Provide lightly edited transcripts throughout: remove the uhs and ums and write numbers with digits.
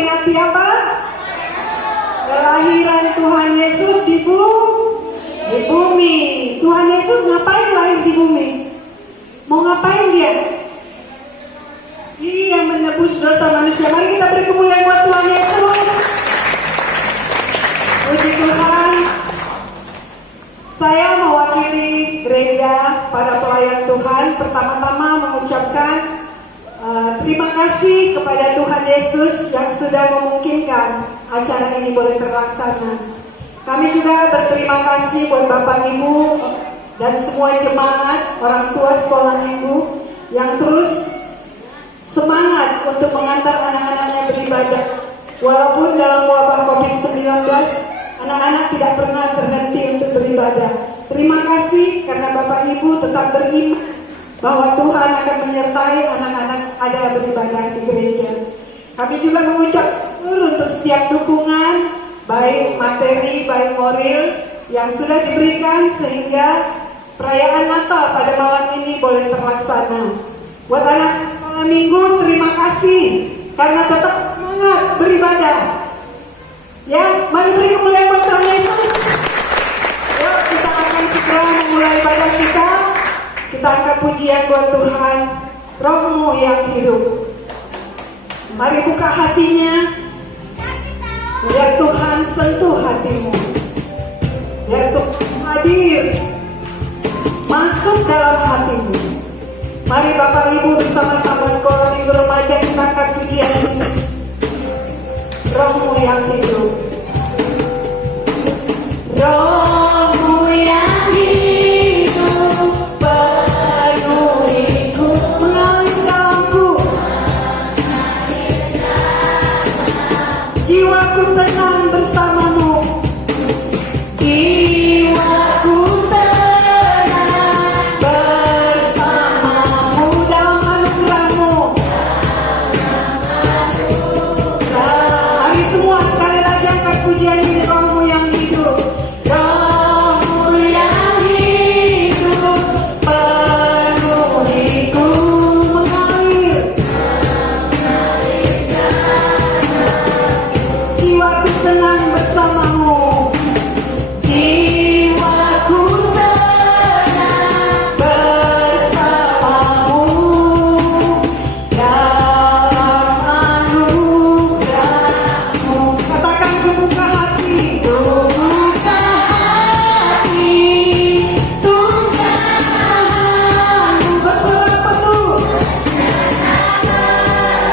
memperingati apa? Kelahiran Tuhan Yesus di bumi. Tuhan Yesus ngapain lahir di bumi? Mau ngapain dia? Iya, menebus dosa manusia. Mari kita beri kemuliaan buat Tuhan Yesus. Puji Tuhan. Saya mewakili gereja para pelayan Tuhan. Pertama-tama mengucapkan terima kasih kepada Tuhan Yesus yang sudah memungkinkan acara ini boleh terlaksana. Kami juga berterima kasih buat Bapak Ibu dan semua jemaat, orang tua sekolah minggu yang terus semangat untuk mengantar anak-anaknya beribadah. Walaupun dalam wabah COVID-19, anak-anak tidak pernah terhenti untuk beribadah. Terima kasih karena Bapak Ibu tetap beriman bahwa Tuhan akan menyertai anak-anak ada beribadah di gereja. Kami juga mengucap syukur untuk setiap dukungan, baik materi, baik moral yang sudah diberikan sehingga perayaan Natal pada malam ini boleh terlaksana. Buat anak sekolah minggu, terima kasih karena tetap semangat beribadah. Ya, mari beri kemuliaan buat Tuhan Yesus. Yuk, kita akan segera memulai ibadah kita. Kita angkat pujian buat Tuhan, Roh-Mu yang hidup. Mari buka hatinya, biar Tuhan sentuh hatimu. Biar Tuhan hadir, masuk dalam hatimu. Mari Bapak Ibu bersama-sama sekolah minggu remaja kita angkat pujian ini. Roh-Mu yang hidup. Roh-Mu yang hidup penuhiku, mengalir dalamku. Jiwaku tenang bersamamu. Jiwaku tenang bersamamu dalam anugerah-Mu. Mari semua sekali lagi angkat pujian ini, Roh-Mu yang hidup. Roh-Mu yang hidup penuhiku, mengalir. Jiwaku tenang bersamamu. Jiwaku tenang bersamamu dalam anugerah-Mu. Katakan ku buka hati, ku buka hati, Tuhanmu berserah penuh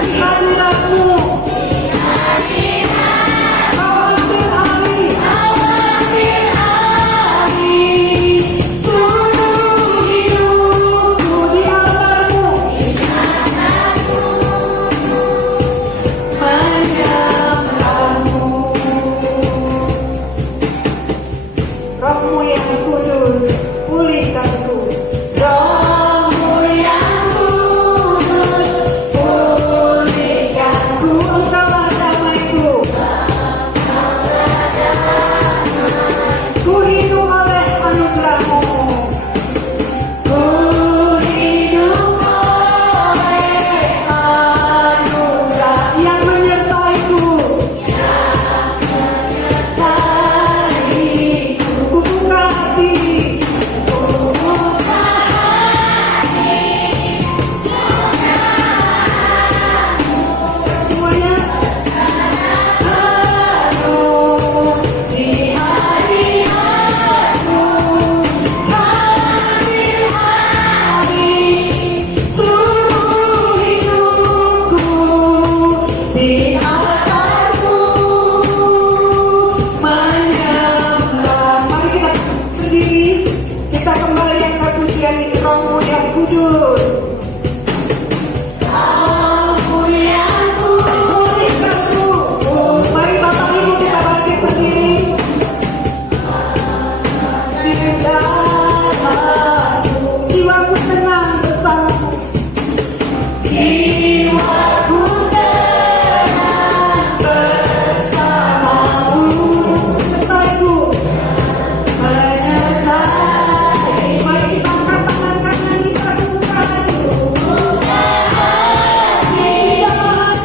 di hadirat-Mu. Khawatir hari, seluruh hidupku di altar-Mu. Menyembah-Mu. Roh-Mu yang kudus, pulihkanku. Roh-Mu yang kudus, pulihkanku. Engkaulah damaiku. Ku hidup oleh anugerah-Mu. Ku hidup oleh anugerah yang menyertaiku. Ku buka hati, ku buka hati, semuanya penuh di hadirat-Mu. Khawatir hari, seluruh hidupku di altar-Mu. Menyembah. Mari kita berdiri, kita kembali angkat pujian ini. Roh-Mu yang kudus. Roh-Mu yang kudus, pulihkanku. Mari Bapak Ibu kita bangkit berdiri. Di dalam jiwaku tenang bersamamu. Jiwaku tenang bersamamu. Sertaiku, menyertai. Mari kita angkat tangan kanan kita, buka hati. Di dalam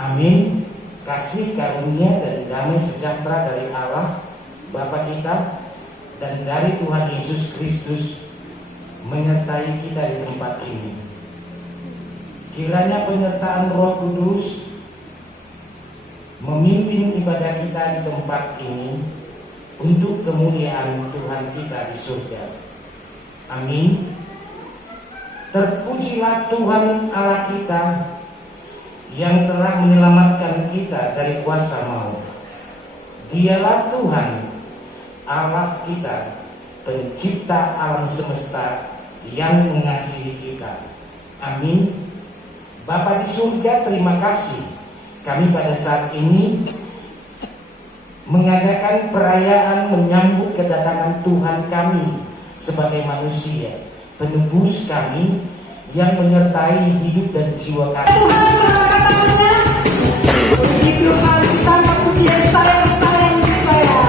Amin. Kasih karunia dan damai sejahtera dari Allah Bapa kita dan dari Tuhan Yesus Kristus menyertai kita di tempat ini. Kiranya penyertaan Roh Kudus memimpin ibadah kita di tempat ini untuk kemuliaan Tuhan kita di surga. Amin. Terpujilah Tuhan Allah kita yang telah menyelamatkan kita dari kuasa maut. Dialah Tuhan Allah kita, pencipta alam semesta yang mengasihi kita. Amin. Bapa di surga, terima kasih kami pada saat ini mengadakan perayaan menyambut kedatangan Tuhan kami sebagai manusia, penebus kami yang menyertai hidup dan jiwa kami. Puji Tuhan, tanpa pujian sayang di saya.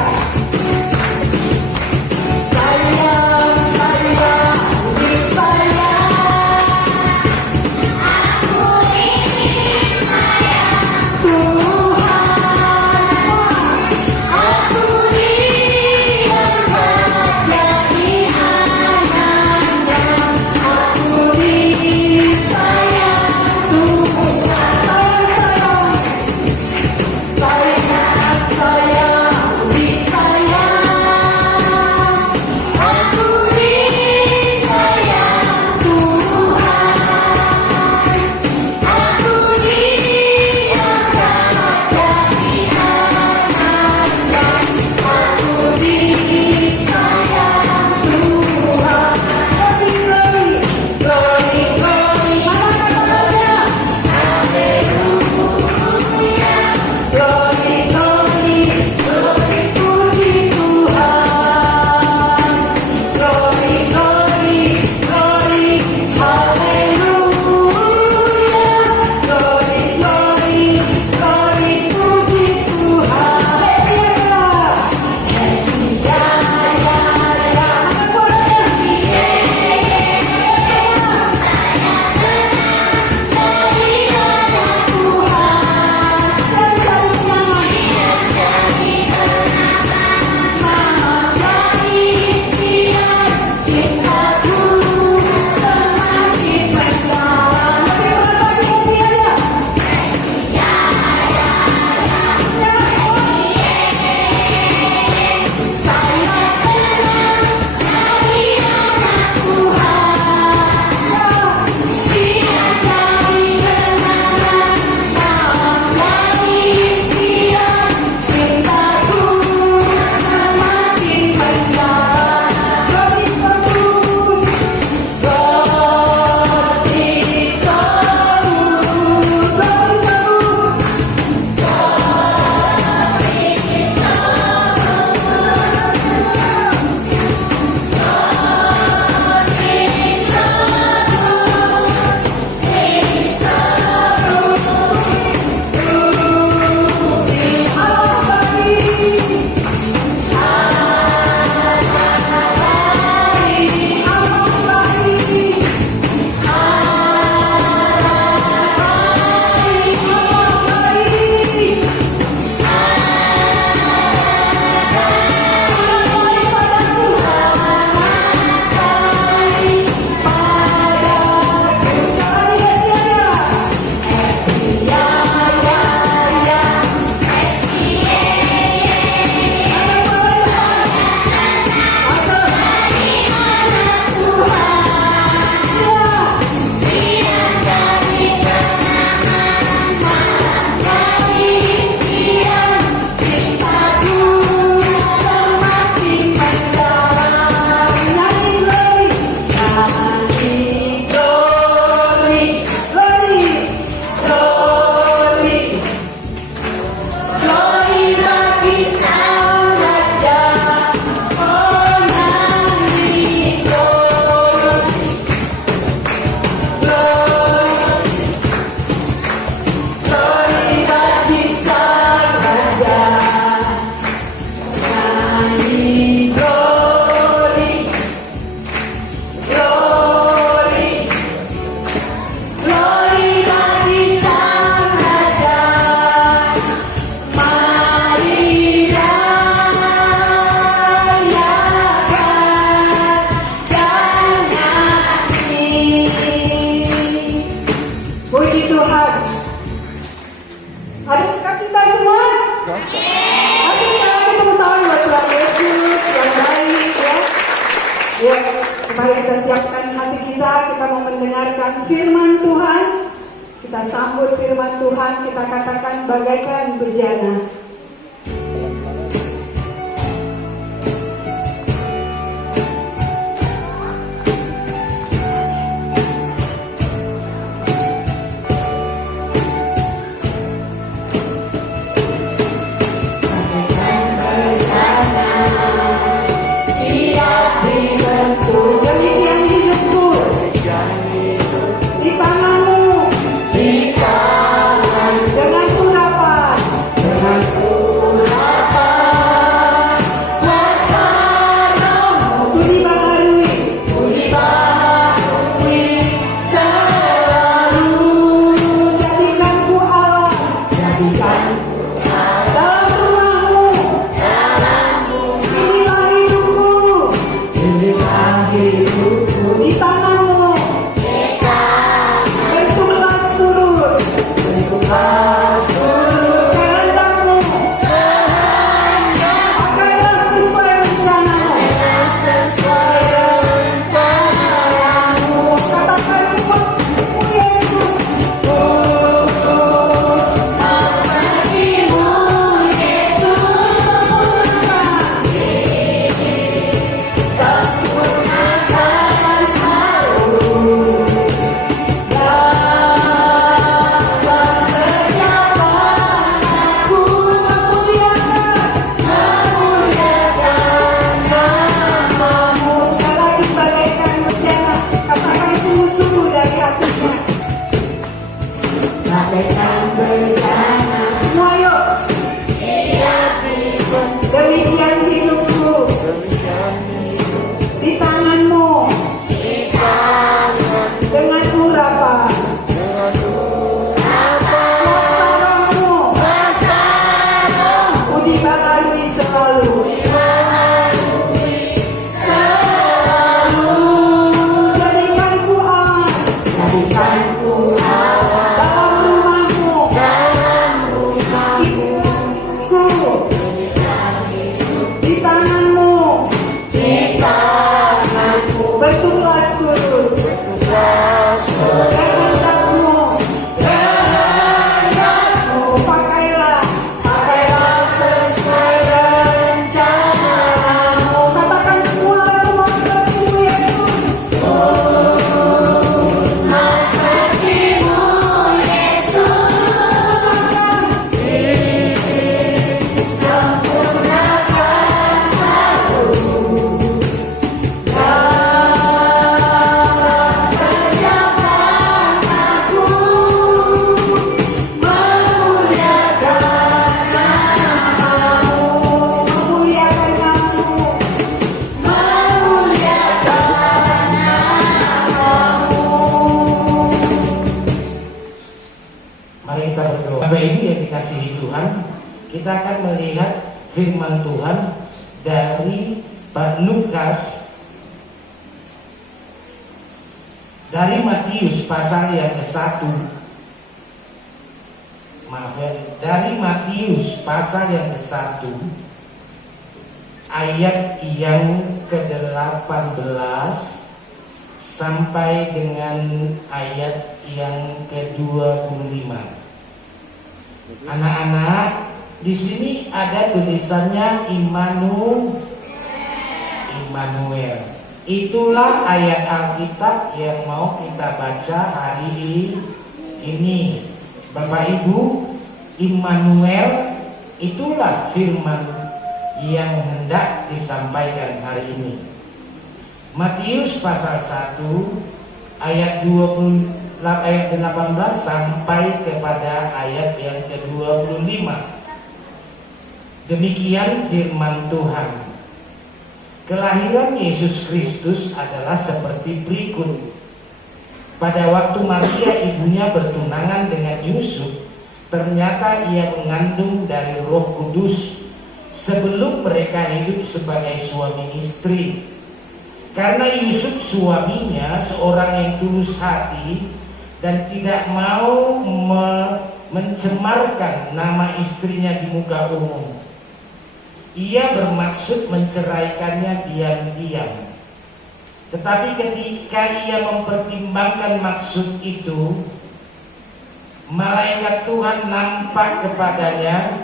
Saya Mari kita siapkan hati kita mau mendengarkan firman Tuhan. Kita sambut firman Tuhan, kita katakan bagaikan bejana. Demikian hidupku di tanganmu, dengan urapan, ku dibaharui, jadikan ku Allah dalam rumahmu. Inilah hidupku di tanganmu, bertulas turut kehendakmu, pakailah sesuai rencanamu. Katakan kuatmu Yesus, sekali bagaikan bejana. Katakan sungguh-sungguh dari hatinya. Semua yuk. Demikian hidupku di tanganmu, dengan urapan, kuasa rohmu, ku dibaharui selalu. Jadikan ku Allah dalam rumahmu, hidupku di tanganmu, bertulas turut kehendakmu, pakailah sesuai rencanamu. Katakan semua hatimu Yesus, memuliakan namamu. Mari kita berdoa. Bapak Ibu yang dikasihi Tuhan, kita akan melihat firman Tuhan dari Pak Lukas, dari Matius pasal yang ke-1. Dari Matius pasal yang ke-1 ayat yang ke-18 sampai dengan ayat yang ke-25. Anak-anak, di sini ada tulisannya Immanuel. Itulah ayat Alkitab yang mau kita baca hari ini. Bapak Ibu, Immanuel itulah firman yang hendak disampaikan hari ini. Matius pasal 1 ayat 18 sampai kepada ayat yang ke-25. Demikian firman Tuhan. Kelahiran Yesus Kristus adalah seperti berikut. Pada waktu Maria ibunya bertunangan dengan Yusuf, ternyata ia mengandung dari Roh Kudus sebelum mereka hidup sebagai suami istri. Karena Yusuf suaminya seorang yang tulus hati dan tidak mau mencemarkan nama istrinya di muka umum, ia bermaksud menceraikannya diam-diam. Tetapi ketika ia mempertimbangkan maksud itu, malaikat Tuhan nampak kepadanya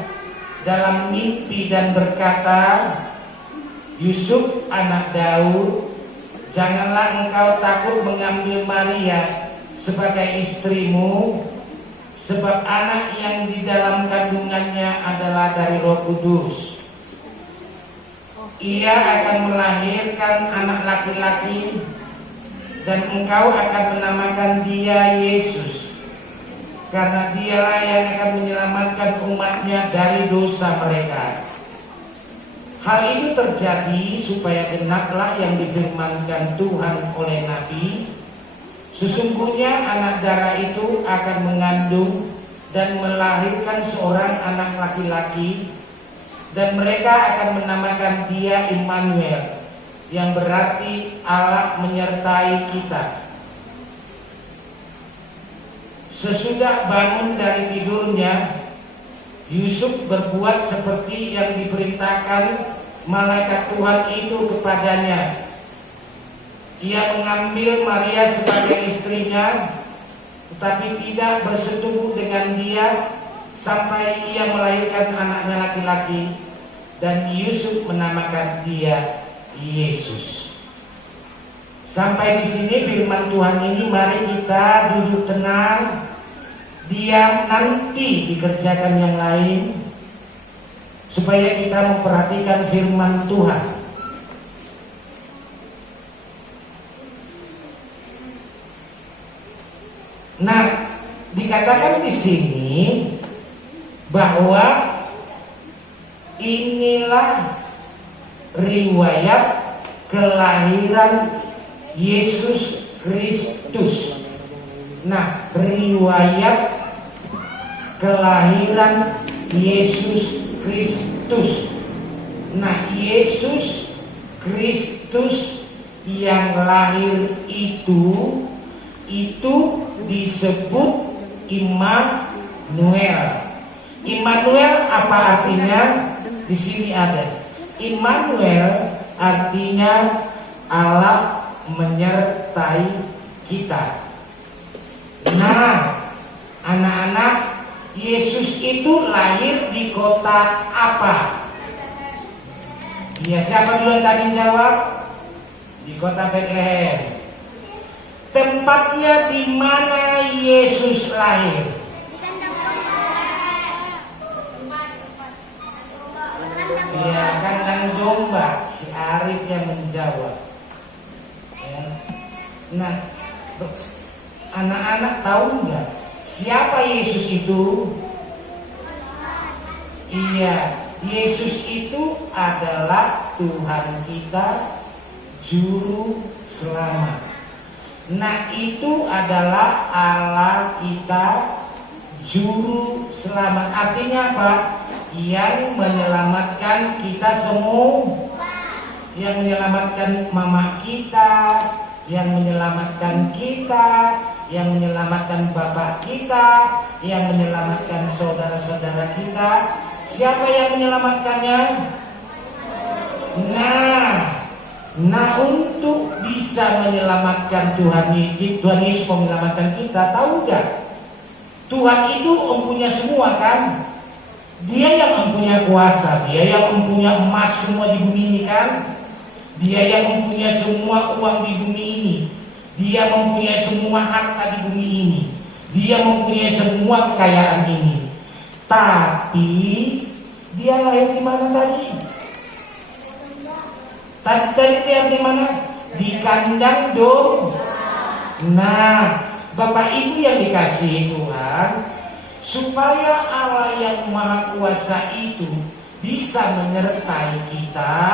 dalam mimpi dan berkata, "Yusuf anak Daud, janganlah engkau takut mengambil Maria sebagai istrimu, sebab anak yang di dalam kandungannya adalah dari Roh Kudus. Ia akan melahirkan anak laki-laki, dan engkau akan menamakan dia Yesus, karena dialah yang akan menyelamatkan umatnya dari dosa mereka." Hal ini terjadi supaya genaplah yang difirmankan Tuhan oleh Nabi, "Sesungguhnya anak darah itu akan mengandung dan melahirkan seorang anak laki-laki, dan mereka akan menamakan dia Immanuel," yang berarti Allah menyertai kita. Sesudah bangun dari tidurnya, Yusuf berbuat seperti yang diperintahkan malaikat Tuhan itu kepadanya. Ia mengambil Maria sebagai istrinya, tetapi tidak bersetubuh dengan dia sampai ia melahirkan anaknya laki-laki, dan Yusuf menamakan dia Yesus. Sampai di sini firman Tuhan ini. Mari kita duduk tenang, diam, nanti dikerjakan yang lain, supaya kita memperhatikan firman Tuhan. Nah, dikatakan di sini bahwa inilah riwayat kelahiran Yesus Kristus. Nah, riwayat kelahiran Yesus Kristus. Nah, Yesus Kristus yang lahir itu disebut Immanuel. Immanuel apa artinya? Di sini ada. Immanuel artinya Allah menyertai kita. Nah, anak-anak, Yesus itu lahir di kota apa? Ya, siapa duluan tadi jawab? Di kota Bethlehem. Tempatnya di mana Yesus lahir? Ya, kandang domba. Si Arif yang menjawab. Ya. Nah, anak-anak tahu nggak siapa Yesus itu? Iya, Yesus itu adalah Tuhan kita, Juru Selamat. Nah, itu adalah Allah kita, Juru Selamat. Artinya apa? Yang menyelamatkan kita semua, yang menyelamatkan mama kita, yang menyelamatkan kita, yang menyelamatkan bapak kita, yang menyelamatkan saudara-saudara kita. Siapa yang menyelamatkannya? Nah, untuk bisa menyelamatkan Tuhan Yesus menyelamatkan kita, tahu nggak? Tuhan itu mempunyai semua kan? Dia yang mempunyai kuasa, dia yang mempunyai emas semua di bumi ini kan? Dia yang mempunyai semua uang di bumi ini. Dia mempunyai semua harta di bumi ini. Dia mempunyai semua kekayaan ini. Tapi dia lahir di mana tadi? Tadi dia di mana? Di kandang domba. Nah, Bapak Ibu yang dikasihi Tuhan, supaya Allah yang Maha Kuasa itu bisa menyertai kita,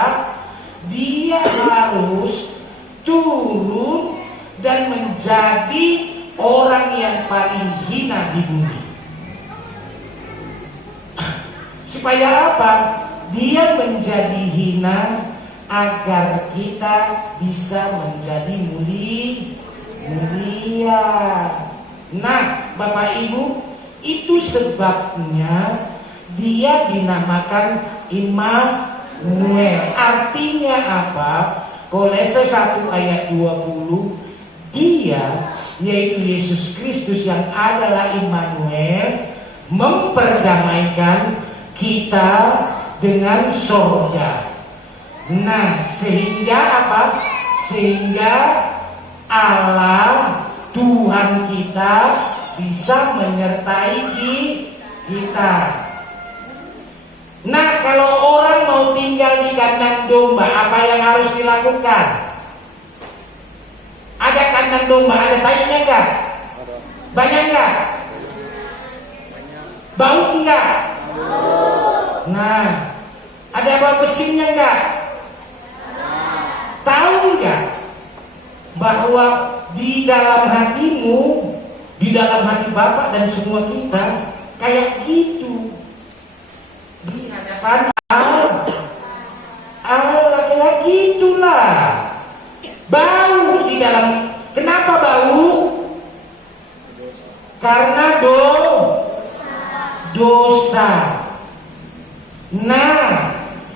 Dia harus turun dan menjadi orang yang paling hina di bumi. Supaya apa? Dia menjadi hina agar kita bisa menjadi mulia. Nah, Bapak Ibu, itu sebabnya dia dinamakan Immanuel. Artinya apa? Kolose 1 ayat 20, Dia yaitu Yesus Kristus yang adalah Immanuel memperdamaikan kita dengan sorga. Nah, sehingga apa? Sehingga Allah Tuhan kita bisa menyertai kita. Nah, kalau orang mau tinggal di kandang domba, apa yang harus dilakukan? Ada kandang domba, ada tainya enggak? Banyak enggak? Bau enggak? Nah, ada bau mesinnya enggak? Tahu enggak bahwa di dalam hatimu, di dalam hati Bapak dan semua kita kayak gitu di hadapan Allah kayak gitulah. Bau di dalam. Kenapa bau? Karena dosa. Nah,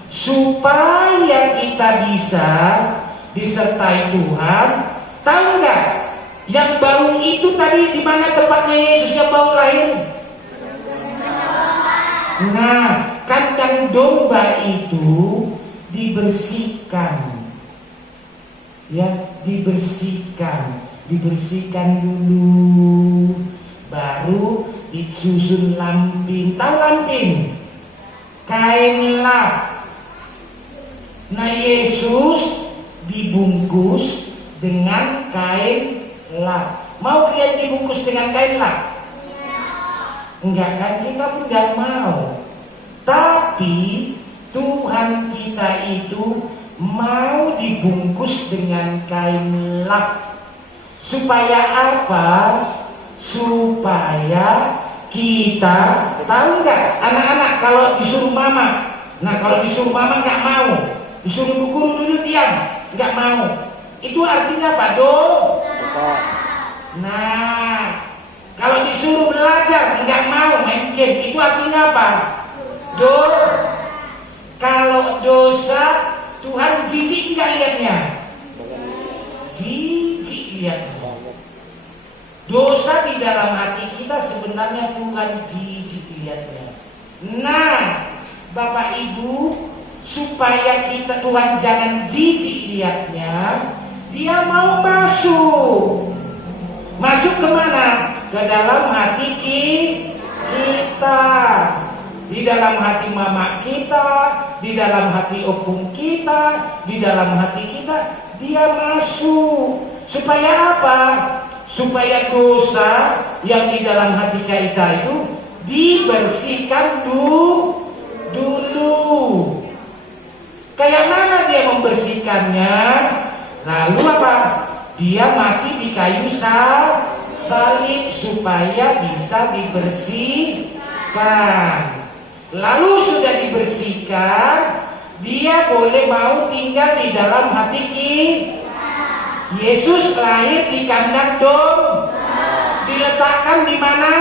supaya kita bisa disertai Tuhan, tahu nggak? Yang bau itu tadi di mana tempatnya Yesus yang bau lahir? Nah, kandang domba itu dibersihkan. Ya, dibersihkan dulu, baru disusun lampin. Tahu lampin? Kain lap. Nah, Yesus dibungkus dengan kain lap. Mau kalian dibungkus dengan kain lap? Enggak kan, kita pun enggak mau. Tapi Tuhan kita itu mau dibungkus dengan kain lap. Supaya apa? Supaya kita, tahu nggak anak-anak kalau disuruh mama, nah kalau disuruh mama nggak mau, disuruh guru dulu diam, nggak mau. Itu artinya apa? Nah, kalau disuruh belajar nggak mau, main game, itu artinya apa? Kalau dosa, Tuhan jijik nggak lihatnya? Jijik lihatnya. Dosa di dalam hati kita sebenarnya Tuhan jijik lihatnya. Nah, Bapak Ibu, supaya kita Tuhan jangan jijik lihatnya, Dia mau masuk. Masuk kemana? Ke dalam hati kita. Di dalam hati mama kita, di dalam hati opung kita, di dalam hati kita, Dia masuk. Supaya apa? Supaya dosa yang di dalam hati kita itu dibersihkan dulu. Kayak mana Dia membersihkannya? Lalu apa? Dia mati di kayu salib supaya bisa dibersihkan. Lalu sudah dibersihkan, Dia boleh mau tinggal di dalam hati kita. Yesus lahir di kandang domba. Diletakkan di mana?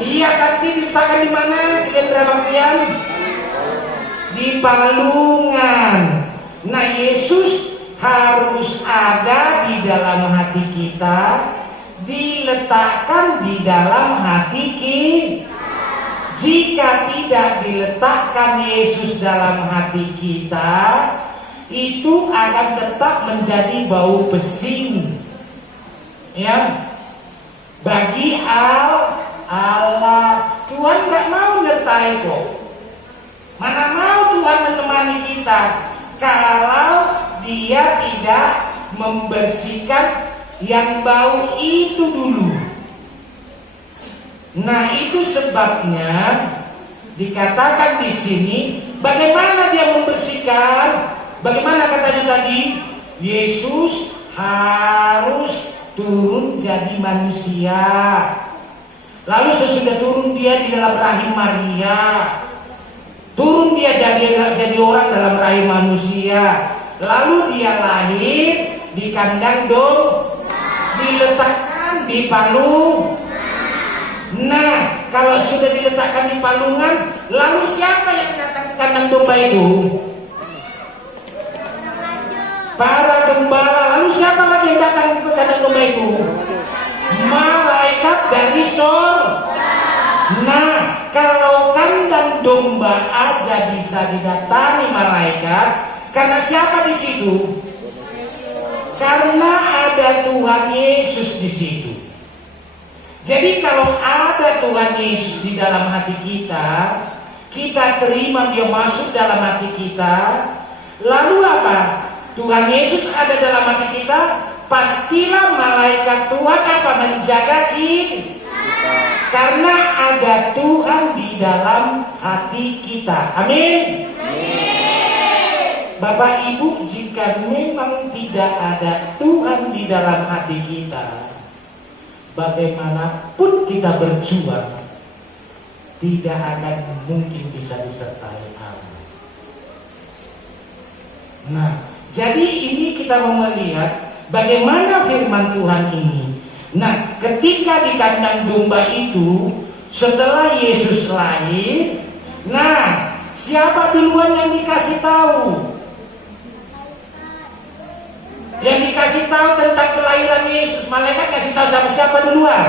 Iya, nanti diletakkan di mana? Kalian di palungan. Nah, Yesus harus ada di dalam hati kita, diletakkan di dalam hati kita. Jika tidak diletakkan Yesus dalam hati kita, itu akan tetap menjadi bau pesing, ya. Bagi Allah, Tuhan nggak mau nyertai kok. Mana mau Tuhan menemani kita kalau Dia tidak membersihkan yang bau itu dulu. Nah, itu sebabnya dikatakan di sini, bagaimana Dia membersihkan? Bagaimana katanya tadi? Yesus harus turun jadi manusia. Lalu sesudah turun Dia di dalam rahim Maria, turun Dia jadi orang dalam rahim manusia. Lalu Dia lahir di kandang domba, diletakkan di palung. Nah, kalau sudah diletakkan di palungan, lalu siapa yang datang ke kandang domba itu? para gembala. Lalu siapa lagi yang datang ke kandang domba itu? Malaikat dari surga. Nah, kalau kandang domba aja bisa didatangi malaikat, karena siapa di situ? Karena ada Tuhan Yesus di situ. Jadi kalau ada Tuhan Yesus di dalam hati kita, kita terima Dia masuk dalam hati kita. Lalu apa? Tuhan Yesus ada dalam hati kita, pastilah malaikat Tuhan apa menjaga kita. Karena ada Tuhan di dalam hati kita. Amin. Bapak Ibu, jika memang tidak ada Tuhan di dalam hati kita, bagaimanapun kita berjuang, tidak akan mungkin bisa disertai Allah. Nah, jadi ini kita mau melihat bagaimana firman Tuhan ini. Nah, ketika di kandang domba itu, setelah Yesus lahir, nah, siapa duluan yang dikasih tahu? Yang dikasih tahu tentang kelahiran Yesus, malaikat kasih tahu sama siapa duluan?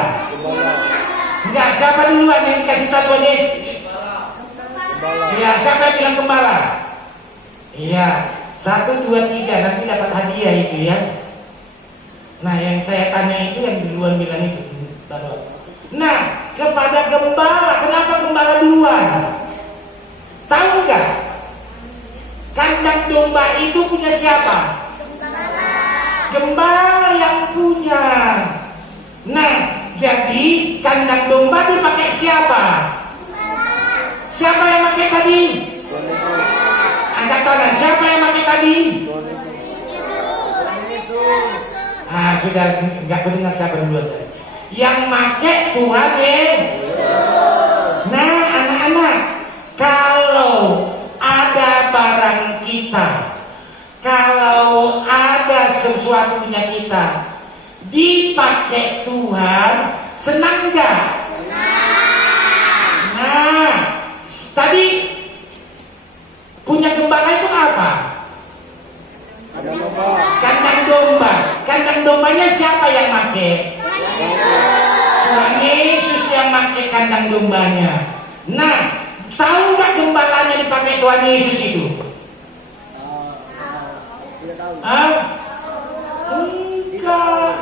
Enggak, siapa duluan yang dikasih tahu Tuhan Yesus? Iya, siapa yang bilang gembala? Iya, 1, 2, 3, nanti dapat hadiah itu ya. Nah, yang saya tanya itu yang duluan bilang itu. Nah, kepada gembala, kenapa gembala duluan? Tahu nggak? Kandang domba itu punya siapa? Gembala yang punya. Nah, jadi kandang domba dipakai siapa? Siapa yang pakai tadi? Angkat tangan. Siapa yang pakai tadi? Ah, sudah nggak mendengar siapa duluan. Yang pakai Tuhan Nah, anak-anak, kalau ada barang kita, kalau ada sesuatu punya kita dipakai Tuhan, senang nggak? Nah, tadi punya gembala itu apa? Kandang domba. Kandang dombanya siapa yang pakai? Tuhan Yesus yang pakai kandang dombanya. Nah, tahu nggak gembalanya dipakai Tuhan Yesus itu? Enggak,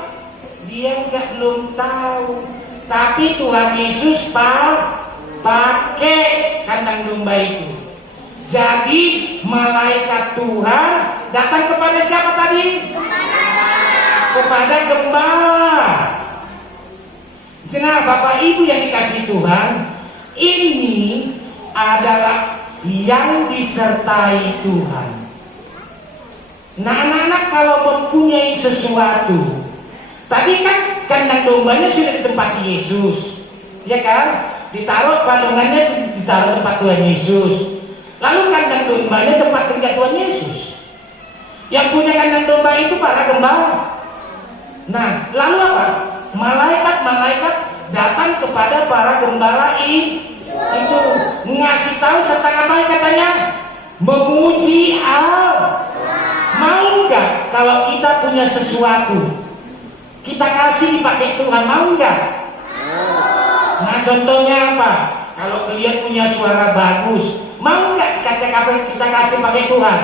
dia belum tahu. Tapi Tuhan Yesus pakai kandang domba itu. Jadi malaikat Tuhan datang kepada siapa tadi? Kepada gembala. Nah, Bapak Ibu yang dikasih Tuhan, ini adalah yang disertai Tuhan. Nah, anak-anak kalau mempunyai sesuatu, tadi kan kandang dombanya sudah di tempat Yesus, ya kan? Ditaruh palungannya, ditaruh tempat Tuhan Yesus. Lalu kandang dombanya tempat kerja Tuhan Yesus. Yang punya kandang domba itu para gembala. Nah, lalu apa? Malaikat-malaikat datang kepada para gembala itu ngasih tahu tentang apa katanya? Memuji Allah. Mau nggak kalau kita punya sesuatu kita kasih dipakai Tuhan, mau nggak? Nah, contohnya apa? Kalau kalian punya suara bagus, mau nggak kita kasih pakai Tuhan?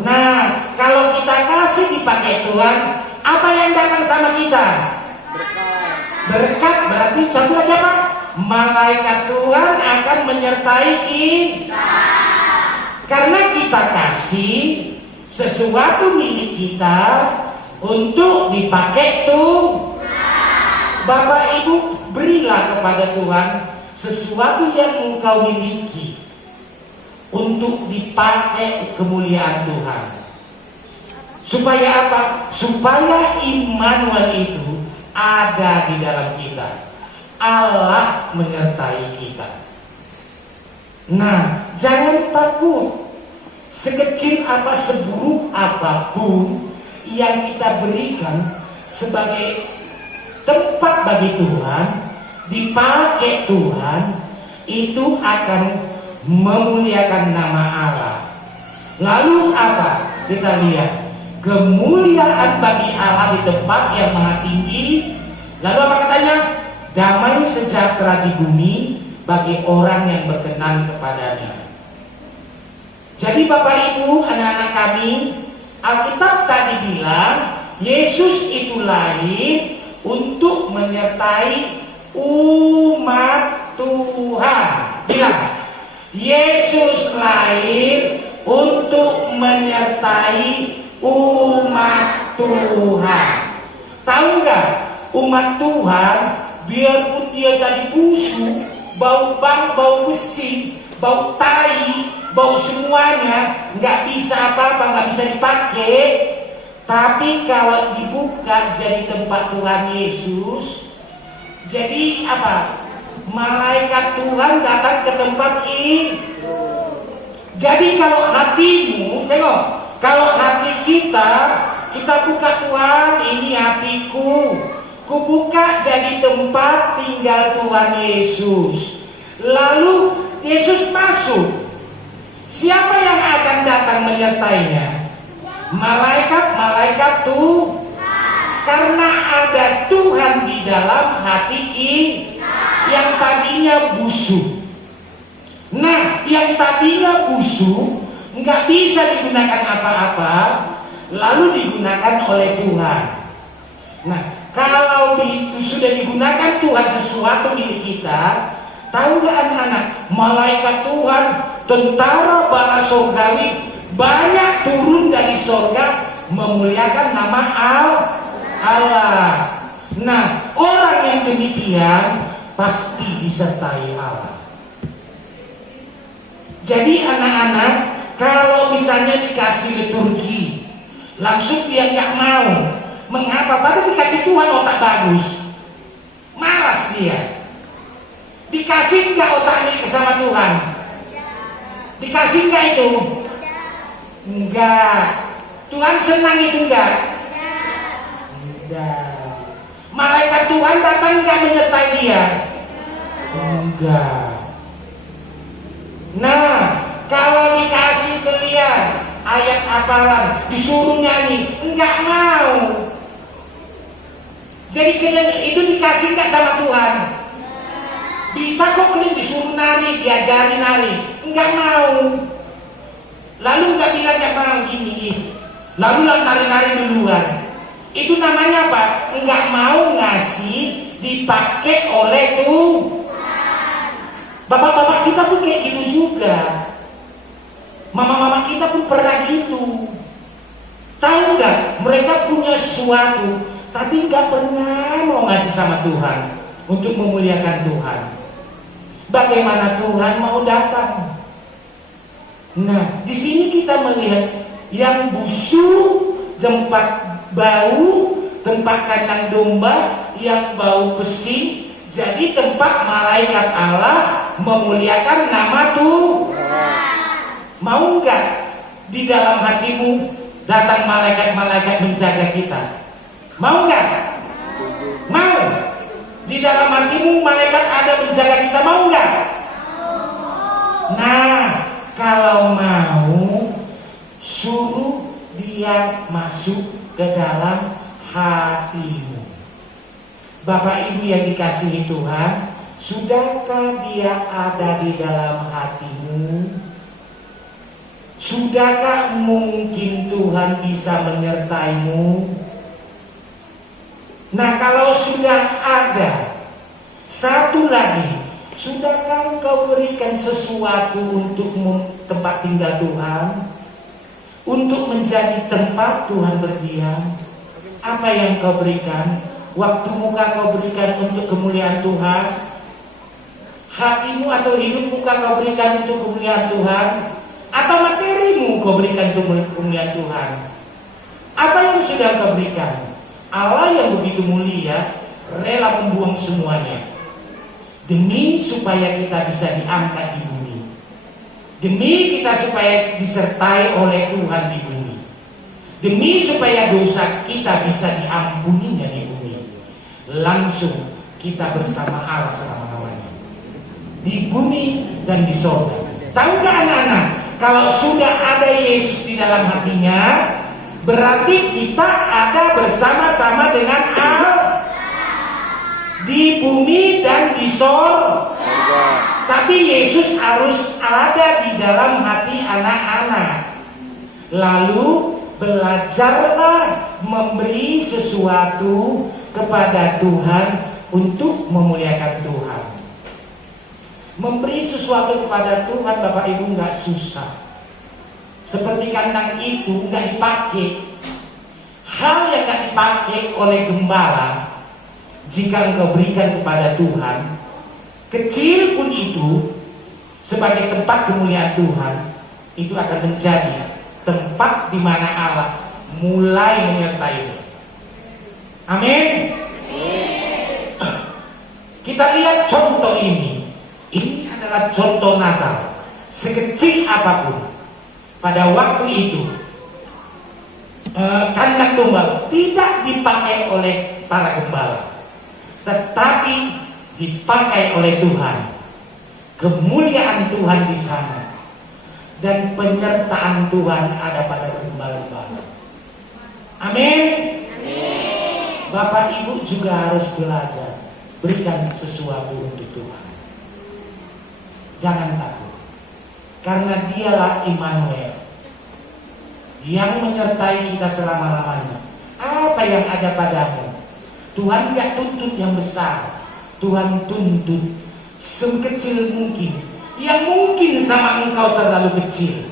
Nah, kalau kita kasih dipakai Tuhan, apa yang datang sama kita? Berkat. Berarti contoh aja apa? Malaikat Tuhan akan menyertai kita. Karena kita kasih sesuatu milik kita untuk dipakai Tuhan. Bapak Ibu, berilah kepada Tuhan sesuatu yang engkau miliki untuk dipakai kemuliaan Tuhan. Supaya apa? Supaya Immanuel itu ada di dalam kita. Allah menyertai kita. Nah, jangan takut. Sekecil apa, seburuk apapun yang kita berikan sebagai tempat bagi Tuhan, dipakai Tuhan, itu akan memuliakan nama Allah. Lalu apa? kita lihat kemuliaan bagi Allah di tempat yang maha tinggi. Lalu apa katanya? Damai sejahtera di bumi bagi orang yang berkenan kepadanya. Jadi Bapak Ibu, anak-anak kami, Alkitab tadi bilang Yesus itu lahir untuk menyertai umat Tuhan. Bilang, Yesus lahir untuk menyertai umat Tuhan. Tahu nggak, umat Tuhan biarpun dia tadi busuk, bau bang, bau besi, bau tai, bau semuanya, nggak bisa apa-apa, nggak bisa dipakai. Tapi kalau dibuka jadi tempat Tuhan Yesus, jadi apa? Malaikat Tuhan datang ke tempat ini. Jadi kalau hatimu, tengok, kalau hati kita buka, Tuhan, ini hatiku, ku buka jadi tempat tinggal Tuhan Yesus. Lalu Yesus masuk. Siapa yang akan datang menyertainya? Malaikat tuh. Karena ada Tuhan di dalam hati yang tadinya busuk. Nah, yang tadinya busuk nggak bisa digunakan apa-apa, lalu digunakan oleh Tuhan. Nah, kalau sudah digunakan Tuhan sesuatu milik kita, tahu nggak anak-anak? Malaikat Tuhan, tentara bala surgawi, banyak turun dari surga memuliakan nama Allah. Nah, orang yang demikian pasti disertai Allah. Jadi anak-anak, kalau misalnya dikasih liturgi, langsung dia nggak mau. Mengapa? Padahal dikasih Tuhan otak bagus, malas dia. Dikasih nggak otaknya sama Tuhan? Dikasih nggak itu? Enggak. Tuhan senang itu enggak? Enggak. Malaikat Tuhan datang enggak menyertai dia? Enggak. Nah, kalau dikasih ke dia ayat hafalan, disuruh nyanyi, enggak mau. Jadi itu dikasih enggak sama Tuhan? Bisa kok disuruh nari, diajari nari, enggak mau. Lalu enggak bilang enggak mau gini. Lalu nari-nari duluan. Itu namanya apa? Enggak mau ngasih dipakai oleh Tuhan. Bapak-bapak kita pun kayak gitu juga. Mama-mama kita pun pernah gitu. Tahu nggak? Mereka punya sesuatu, tapi nggak pernah mau ngasih sama Tuhan untuk memuliakan Tuhan. Bagaimana Tuhan mau datang? Nah, di sini kita melihat yang busuk, tempat bau, tempat kandang domba yang bau pesing, jadi tempat malaikat Allah memuliakan nama Tuhan. Mau nggak di dalam hatimu datang malaikat-malaikat menjaga kita? Mau nggak? Mau. Di dalam hatimu malaikat ada menjaga kita, mau nggak? Nah, kalau mau, suruh dia masuk ke dalam hatimu. Bapak Ibu yang dikasihi Tuhan, sudahkah dia ada di dalam hatimu? Sudahkah mungkin Tuhan bisa menyertaimu? Nah, kalau sudah ada, satu lagi, sudahkah engkau berikan sesuatu untuk tempat tinggal Tuhan? Untuk menjadi tempat Tuhan berdiam? Apa yang kau berikan? Waktu muka kau berikan untuk kemuliaan Tuhan? Hatimu atau hidupmu kau berikan untuk kemuliaan Tuhan? Atau materimu kau berikan untuk kemuliaan Tuhan? Apa yang sudah kau berikan? Allah yang begitu mulia rela membuang semuanya demi supaya kita bisa diangkat di bumi, demi kita supaya disertai oleh Tuhan di bumi, demi supaya dosa kita bisa diampuninya di bumi. Langsung kita bersama Allah selama-lamanya di bumi dan di surga. Tahu gak anak-anak, Kalau sudah ada Yesus di dalam hatinya, berarti kita ada bersama-sama dengan Allah di bumi dan di sorga. Tapi Yesus harus ada di dalam hati anak-anak. Lalu belajarlah memberi sesuatu kepada Tuhan untuk memuliakan Tuhan. Memberi sesuatu kepada Tuhan, Bapak Ibu, nggak susah. Seperti kandang itu nggak dipakai. Hal yang nggak dipakai oleh gembala, jika engkau berikan kepada Tuhan, kecil pun itu, sebagai tempat kemuliaan Tuhan, itu akan menjadi tempat di mana Allah mulai menyertai. Amin. Kita lihat contoh ini. Ini adalah contoh Natal. Sekecil apapun, pada waktu itu kandang domba tidak dipakai oleh para gembala, tetapi dipakai oleh Tuhan. Kemuliaan Tuhan di sana dan penyertaan Tuhan ada pada gembala-gembala. Amin. Bapak Ibu juga harus belajar berikan sesuatu untuk Tuhan. Jangan takut, karena Dialah Immanuel yang menyertai kita selama-lamanya. Apa yang ada padamu, Tuhan tidak tuntut yang besar. Tuhan tuntut sekecil mungkin. Yang mungkin sama engkau terlalu kecil,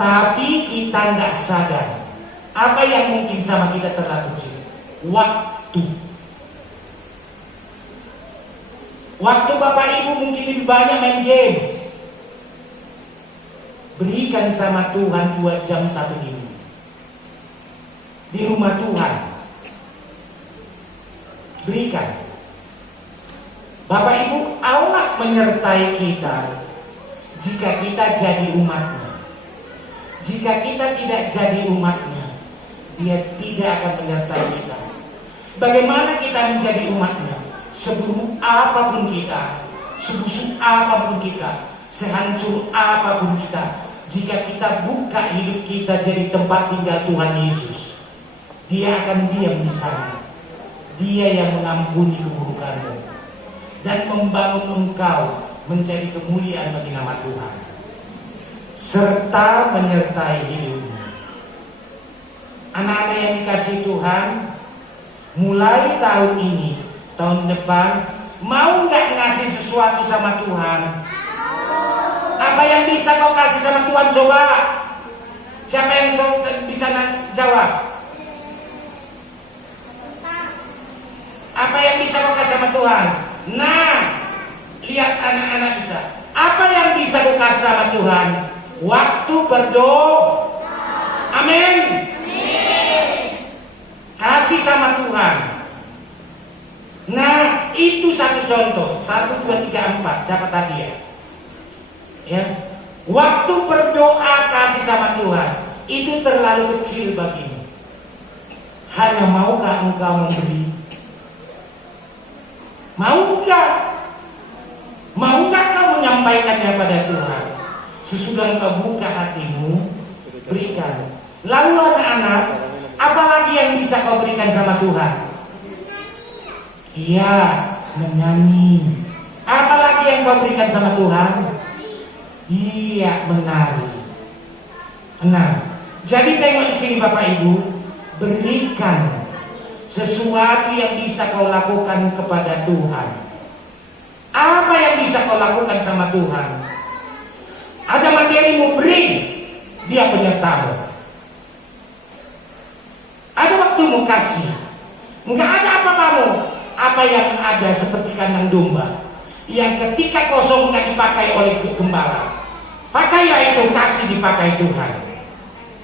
tapi kita nggak sadar apa yang mungkin sama kita terlalu kecil. Waktu Bapak Ibu mungkin lebih banyak main games, berikan sama Tuhan 2 jam 1 minggu di rumah Tuhan. Berikan. Bapak Ibu, Allah menyertai kita jika kita jadi umatnya. Jika kita tidak jadi umatnya, Dia tidak akan menyertai kita. Bagaimana kita menjadi umatnya? Seburuk apapun kita, sebusuk apapun kita, sehancur apapun kita, jika kita buka hidup kita jadi tempat tinggal Tuhan Yesus, Dia akan diam di sana. Dia yang mengampuni keburukanmu dan membangun engkau menjadi kemuliaan bagi nama Tuhan, serta menyertai hidupmu. Anak-anak yang dikasihi Tuhan, mulai tahun ini, tahun depan, mau nggak ngasih sesuatu sama Tuhan? Apa yang bisa kau kasih sama Tuhan? Coba. Siapa yang kau bisa jawab? Apa yang bisa kau kasih sama Tuhan? Nah, lihat anak-anak bisa. Apa yang bisa kau kasih sama Tuhan? Waktu berdoa. Amin. Kasih sama Tuhan. Nah, itu satu contoh. 1, 2, 3, 4 dapat hadiah. Ya. Waktu berdoa kasih sama Tuhan, itu terlalu kecil bagimu. Hanya maukah engkau memberi? Maukah kau menyampaikannya pada Tuhan? Sesudah engkau buka hatimu, berikan. Lalu anak-anak, apalagi yang bisa kau berikan sama Tuhan? Iya, menyanyi. Apalagi yang kau berikan sama Tuhan? Iya, menari. Nah, jadi tengok di sini Bapak Ibu, berikan sesuatu yang bisa kau lakukan kepada Tuhan. Apa yang bisa kau lakukan sama Tuhan? Ada materimu, beri, Dia penyertamu. Ada waktumu, kasih. Enggak ada apa-apamu. Apa yang ada seperti kandang domba yang ketika kosong nggak dipakai oleh gembala, pakailah itu, kasih dipakai Tuhan,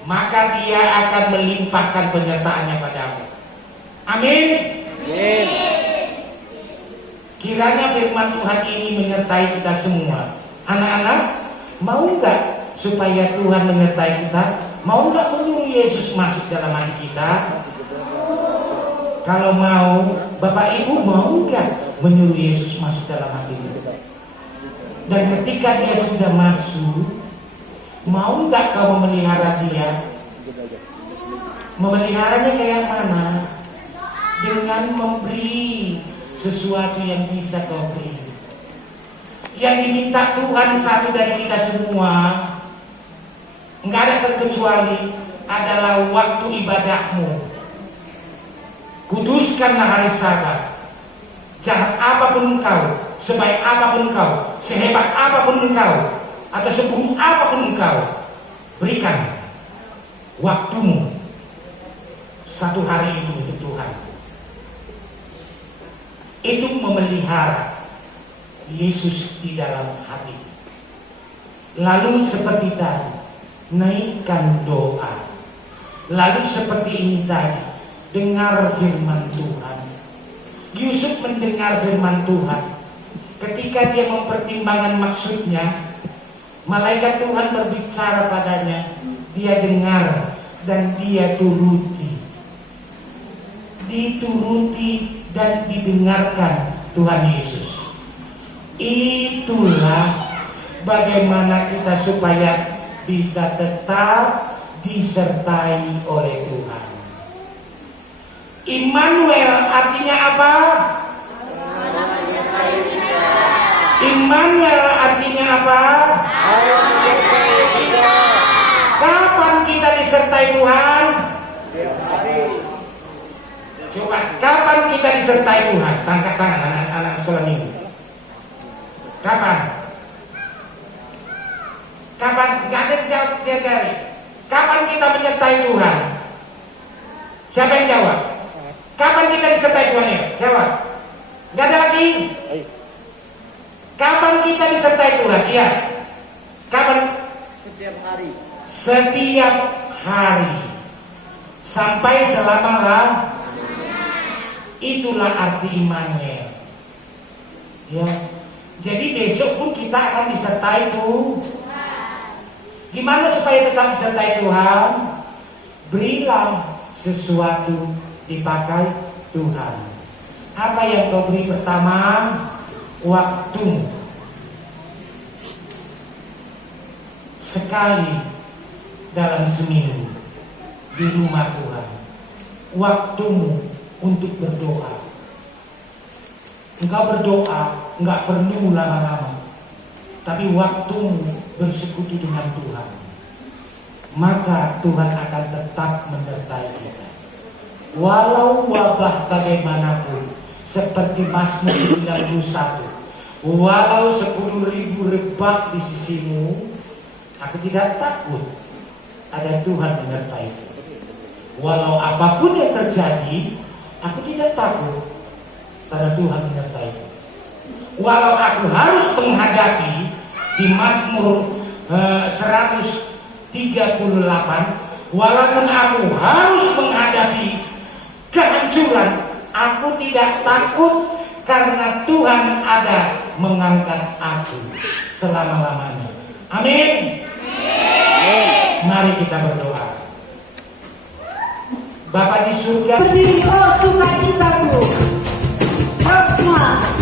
maka Dia akan melimpahkan penyertaannya padamu. Amin. Amin. Kiranya firman Tuhan ini menyertai kita semua. Anak-anak, mau nggak supaya Tuhan menyertai kita? Mau nggak menyuruh Yesus masuk dalam hati kita? Kalau mau, Bapak Ibu mau nggak menyuruh Yesus masuk dalam hati kita? Dan ketika dia sudah masuk, mau nggak kau memelihara dia? Memeliharanya kayak mana? Dengan memberi sesuatu yang bisa kau beri. Yang diminta Tuhan satu dari kita semua, nggak ada terkecuali, adalah waktu ibadahmu. Kuduskanlah hari Sabat. Jahat apapun engkau, sebaik apapun engkau, sehebat apapun engkau, atau seburuk apapun engkau, berikan waktumu satu hari itu untuk Tuhan. Itu memelihara Yesus di dalam hati. Lalu seperti tadi, naikkan doa. Lalu seperti ini tadi, dengar firman Tuhan. Yusuf mendengar firman Tuhan. Ketika dia mempertimbangkan maksudnya, malaikat Tuhan berbicara padanya. Dia dengar dan dia turuti. Dituruti dan didengarkan Tuhan Yesus. Itulah bagaimana kita supaya bisa tetap disertai oleh Tuhan. Immanuel artinya apa? Immanuel artinya apa? Kapan kita disertai Tuhan? Coba, kapan kita disertai Tuhan? Angkat tangan anak-anak sekolah minggu. Kapan? Kapan? Gak ada jawab setiap hari. Kapan kita menyertai Tuhan? Siapa yang jawab? Kapan kita disertai Tuhan ya? Jawab. Gak ada lagi? Kapan kita disertai Tuhan? Iya. Kapan? Setiap hari. Setiap hari. Sampai selama-lamanya. Itulah arti Immanuel. Ya. Jadi besok pun kita akan disertai Tuhan. Gimana supaya tetap disertai Tuhan? Berilah sesuatu dipakai Tuhan. Apa yang kau beri pertama? Waktu. Sekali dalam seminggu di rumah Tuhan. Waktumu untuk berdoa. Engkau berdoa enggak perlu lama-lama, tapi waktumu bersekutu dengan Tuhan, maka Tuhan akan tetap menyertai kita. Walau wabah bagaimanapun, seperti Mazmur 91, walau 10.000 rebah di sisimu, aku tidak takut, ada Tuhan menyertaiku. Walau apapun yang terjadi, aku tidak takut, karena Tuhan menyertaiku. Walau aku harus menghadapi di Mazmur 138, walaupun aku harus menghadapi kehancuran, aku tidak takut karena Tuhan ada mengangkat aku selama-lamanya. Amin. Mari kita berdoa. Bapa di surga, berdiri, oh sukacitaku. Semua.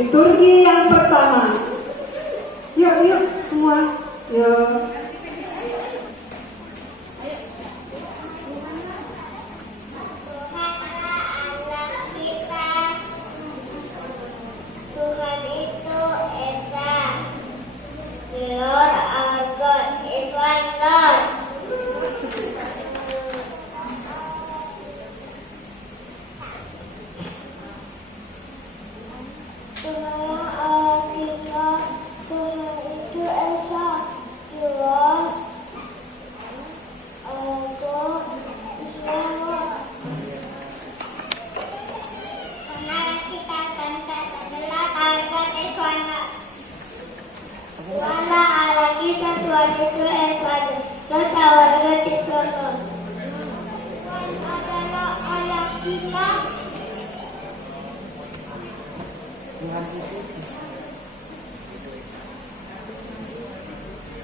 Liturgi yang pertama. Yuk semua. Yuk. Tuhan itu Esa. The Lord our God is one Lord. Tuhan Allah kita, Tuhan itu Esa. The Lord our God is one Lord. Saudara kita katakan adalah Allah is one Lord. Tuhanlah Allah kita, Tuhan itu Esa. Lord our God is one Lord. Tuhan adalah Allah kita.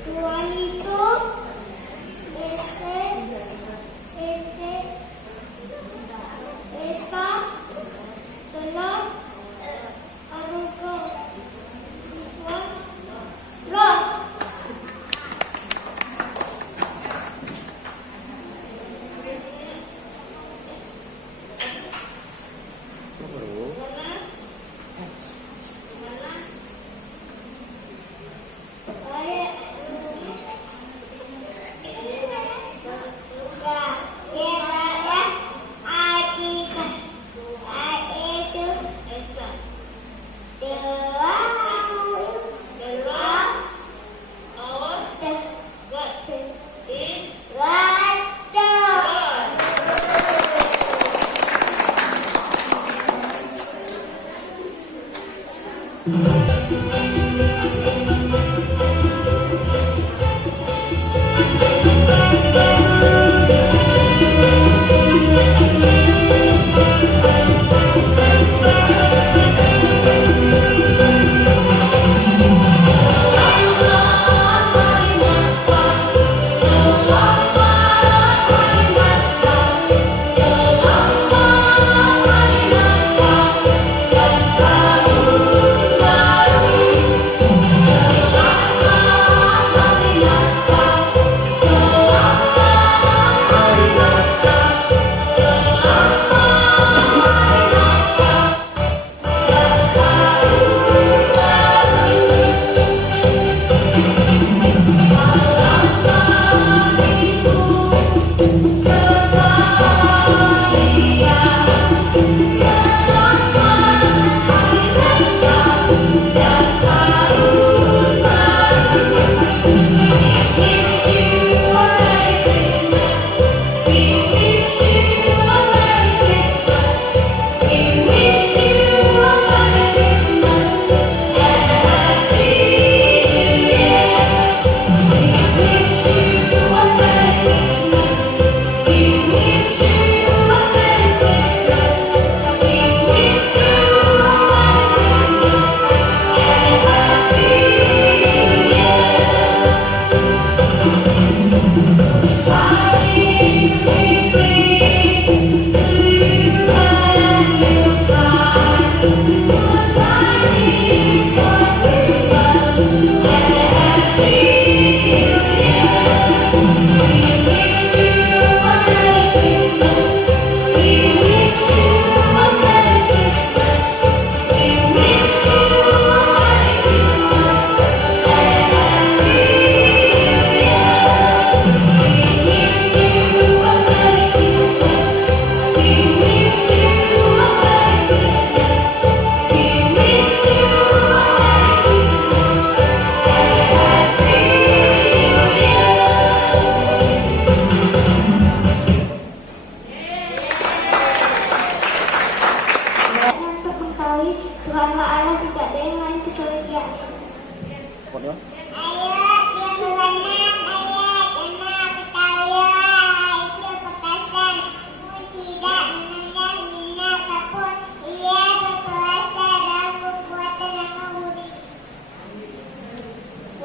Tuhan itu Esa, the Lord, our God, is one Lord.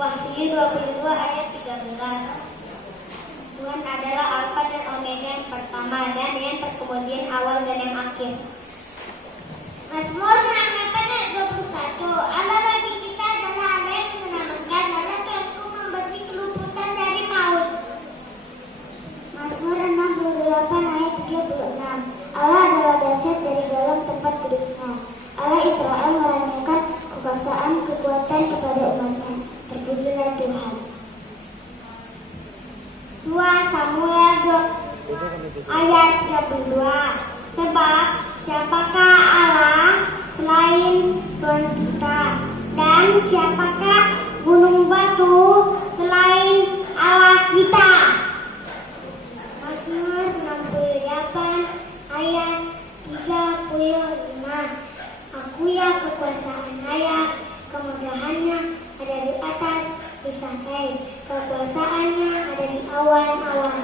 Wahyu 22 ayat 13. Tuhan adalah Alfa dan Omega, yang pertama dan yang terkemudian, awal dan yang akhir. Mazmur 6 ayat 21. siapakah gunung batu selain Allah kita? Mazmur 68 ayat 35. Akui kekuasaan Allah, kemudahannya ada di atas disampaikan, kekuasaannya ada di awan-awan.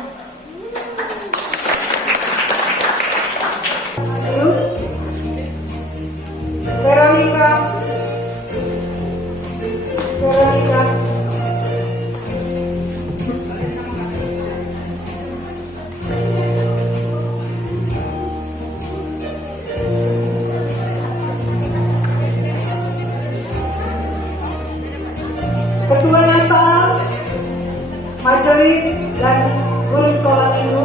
Veronica. Ketua Natal, majelis dan guru sekolah minggu.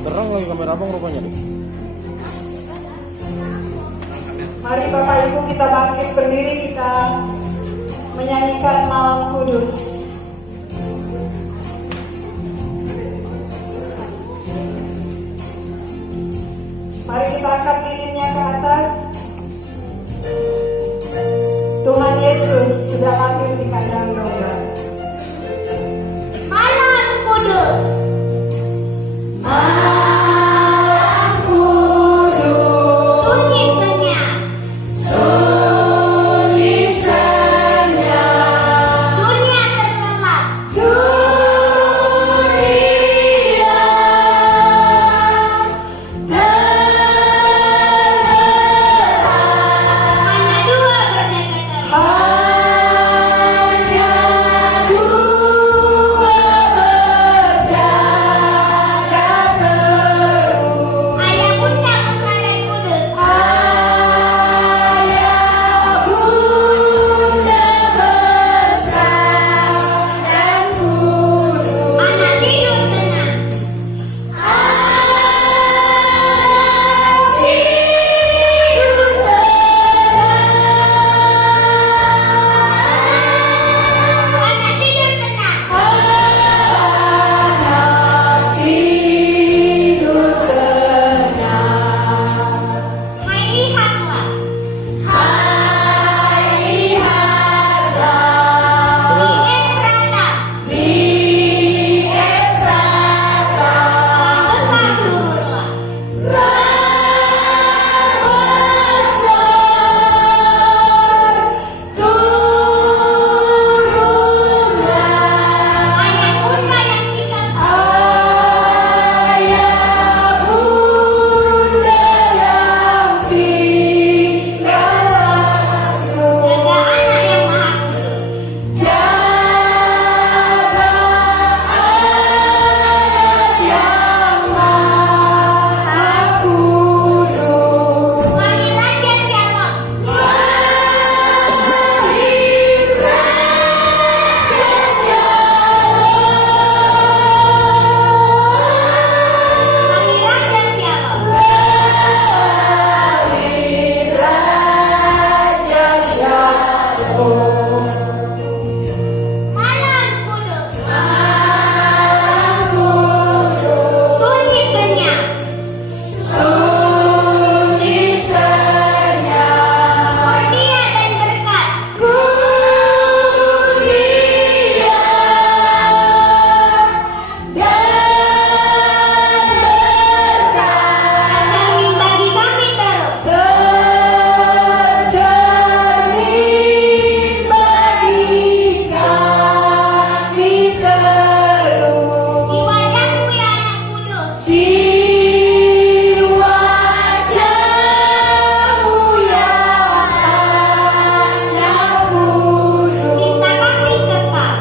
Terang lagi kamera abang rupanya deh. Mari Bapak Ibu kita bangkit berdiri, kita menyanyikan Malam Kudus. Mari kita angkat lilinnya ke atas. Tuhan Yesus sudah lahir di kandang domba. Malam Kudus. Dunia terlelap. Hanya dua berjaga-jaga. Ayah Bunda Mesra dan Kudus. Anak tidur tenang. Anak tidur tenang. Hai lihatlah. Di Efrata. Besar turunlah. Ayah Bunda yang tinggal. Jaga anak yang maha kudus. Wahai Raja Shalom. Wahai Raja Shalom. Malam Kudus. Sunyi senyap. Kurnia dan berkat. Terjamin bagi kami terus. Di wajahmu ya anak kudus. Cinta kasih kekal.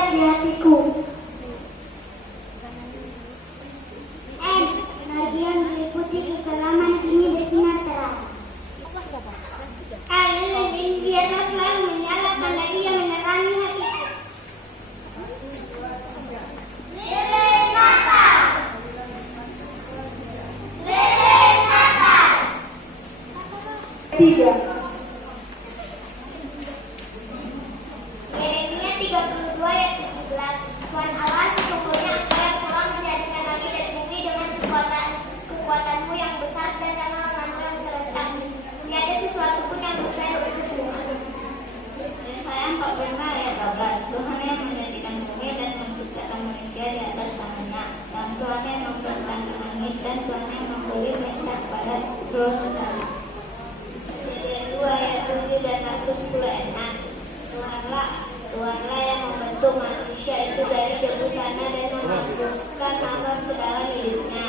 tersirat di hatiku. Bagian meliputi kekelaman ini bersinar terang. Lilin biarlah selalu menyala karena ia menerangi hatiku. Lilin Natal. Lilin Natal. 3. Yeremia 32 ayat 17. Tuhan Allah sesungguhnya Engkau yang telah menjadikan langit dan bumi dengan kekuatanmu yang besar dan tangan-tanganmu yang terletak. Tiada sesuatu pun yang bisa untukmu. Yesaya 45 ayat 12. Tuhan yang menjadikan bumi dan menciptakan manusia di atas tangannya. Dan Tuhan yang membuatkan langit dan Tuhan yang memberi perintah kepada roh sekali. Yeremia 2 ayat 7 dan 10 ayat 6. Tuhanlah yang membentuk manusia itu dari debu tanah dan menghapuskan nafas ke dalam hidupnya.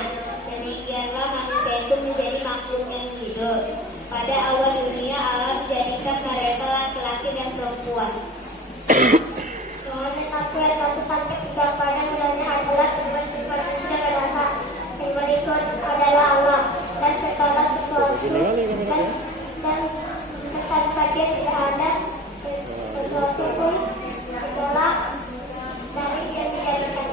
Demikianlah manusia itu menjadi makhluk yang hidup. Pada awal dunia Allah menjadikan mereka laki-laki dan perempuan. Yohanes 1 ayat 1 sampai 3. Pada mulanya adalah sifat manusia adalah sifat itu adalah Allah dan segala sesuatu dan sesuatu saja tidak ada sesuatu pun adalah dari yang dijadikan.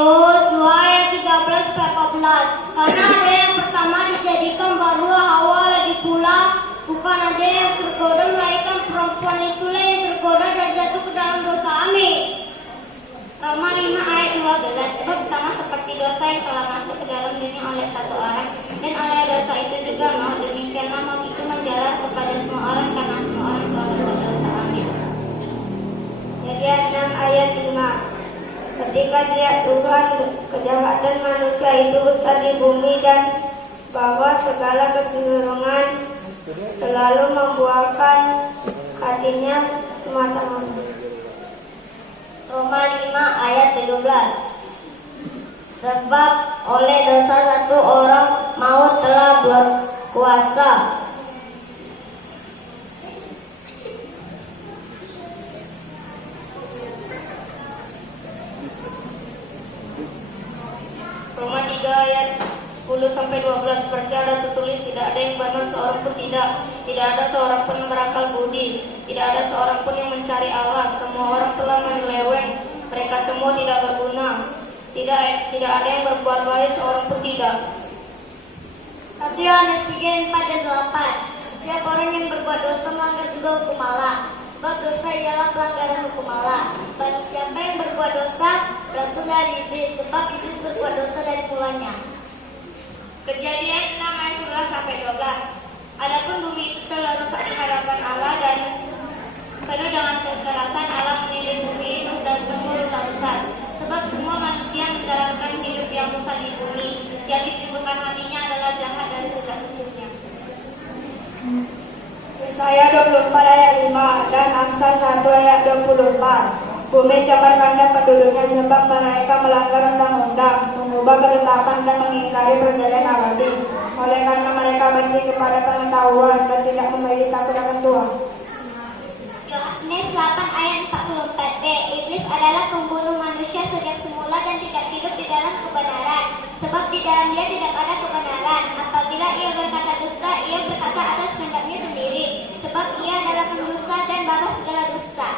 Matius 2 ayat 13-14. Karena ada yang pertama dijadikan barulah Hawa lagi pula, bukan ada yang tergoda melainkan perempuan itulah yang tergoda dan jatuh ke dalam dosa. Amin. Roma 5 ayat 12. Sebab sama seperti dosa yang telah masuk ke dalam dunia oleh satu orang, dan oleh dosa itu juga maut, demikianlah maut itu menjalar kepada semua orang karena semua orang telah berdosa. Amin. Kejadian 6 ayat 5. Ketika dia Tuhan kejahatan manusia itu besar di bumi dan bahwa segala kecenderungan selalu membuahkan hatinya semata-mata. Roma 5 ayat 17. Sebab oleh dosa satu orang maut telah berkuasa. Roma 3 ayat 10-12. Seperti ada tertulis, tidak ada yang benar seorang pun tidak ada seorang pun yang berakal budi, tidak ada seorang pun yang mencari Allah. Semua orang telah menyeleweng, mereka semua tidak berguna. Tidak ada yang berbuat baik, seorang pun tidak. 1 Yohanes 3 ayat 4 dan 8. Setiap orang yang berbuat dosa melanggar juga hukum Allah, sebab dosa ialah pelanggaran hukum Allah. Barang siapa yang berbuat dosa berasal dari iblis, sebab iblis berbuat dosa dari mulanya. Kejadian 6 ayat 11-12. Adapun bumi itu telah rusak di hadapan Allah dan penuh dengan kekerasan. Allah menilai bumi itu dan penuh rusak-rusak. Sebab semua manusia menjalankan hidup yang rusak di bumi. Yang ditimbulkan hatinya adalah jahat dari sejak kecilnya. Yesaya 24 ayat 5 dan Amsal 1 ayat 24. Bumi cabarkannya penduduknya sebab mereka melanggar undang-undang, mengubah ketetapan dan mengingkari perjanjian abadi. Oleh karena mereka benci kepada pengetahuan dan tidak memiliki takut akan Tuhan. Yohanes 8 ayat 44b. Iblis adalah pembunuh manusia sejak semula dan tidak hidup di dalam kebenaran, sebab di dalam dia tidak ada kebenaran. Apabila ia berkata dusta, ia berkata atas kehendaknya sendiri, sebab ia adalah pendusta dan bapa segala dusta.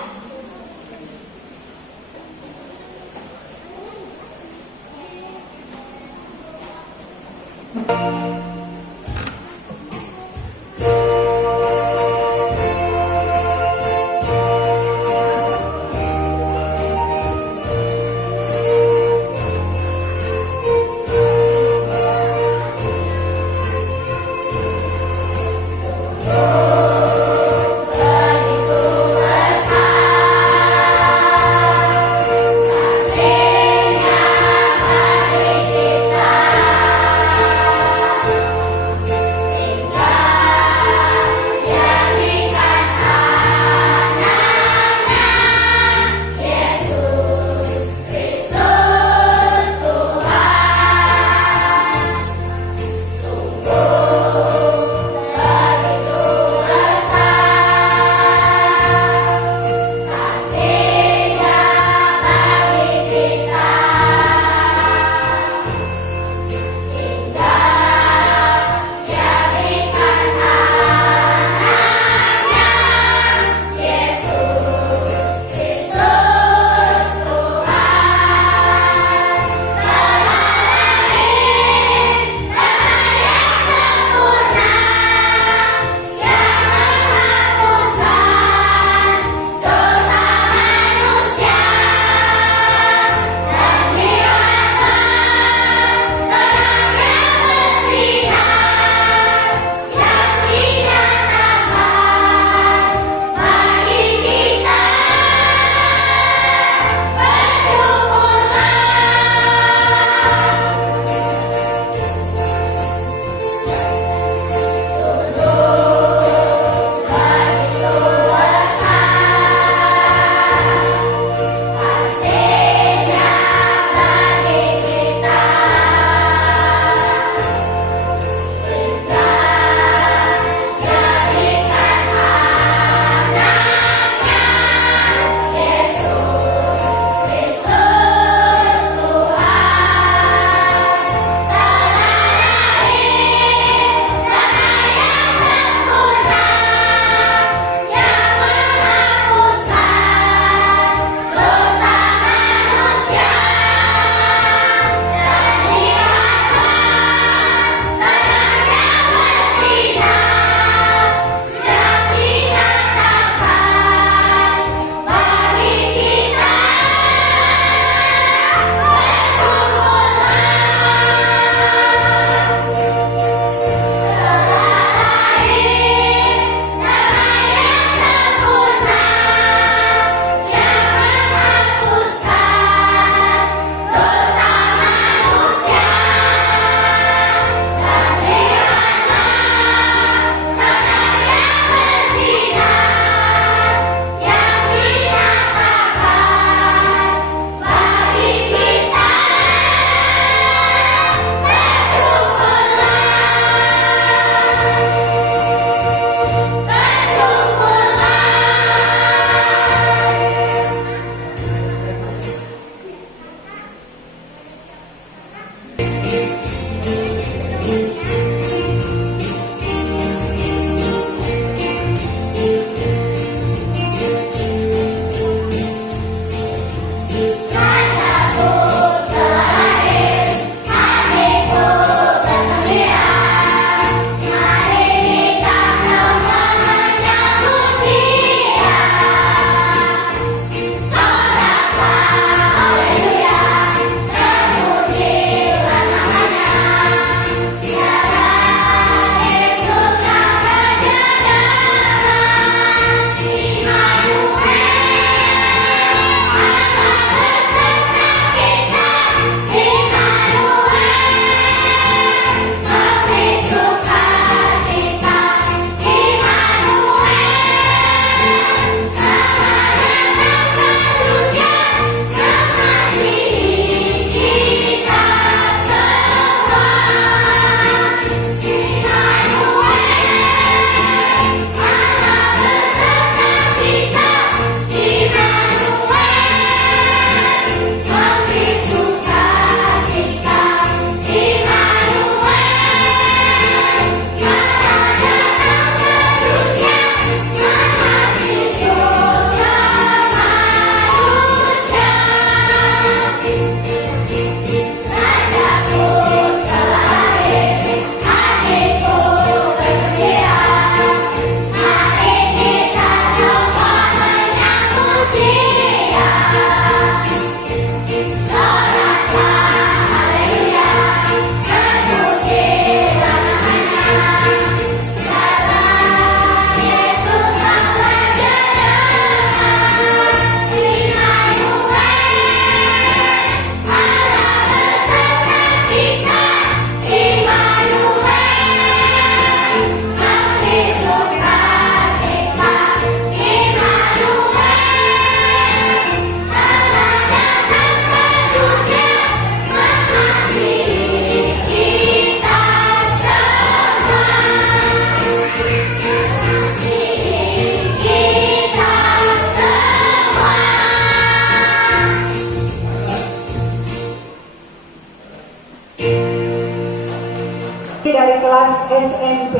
Dari kelas SMP.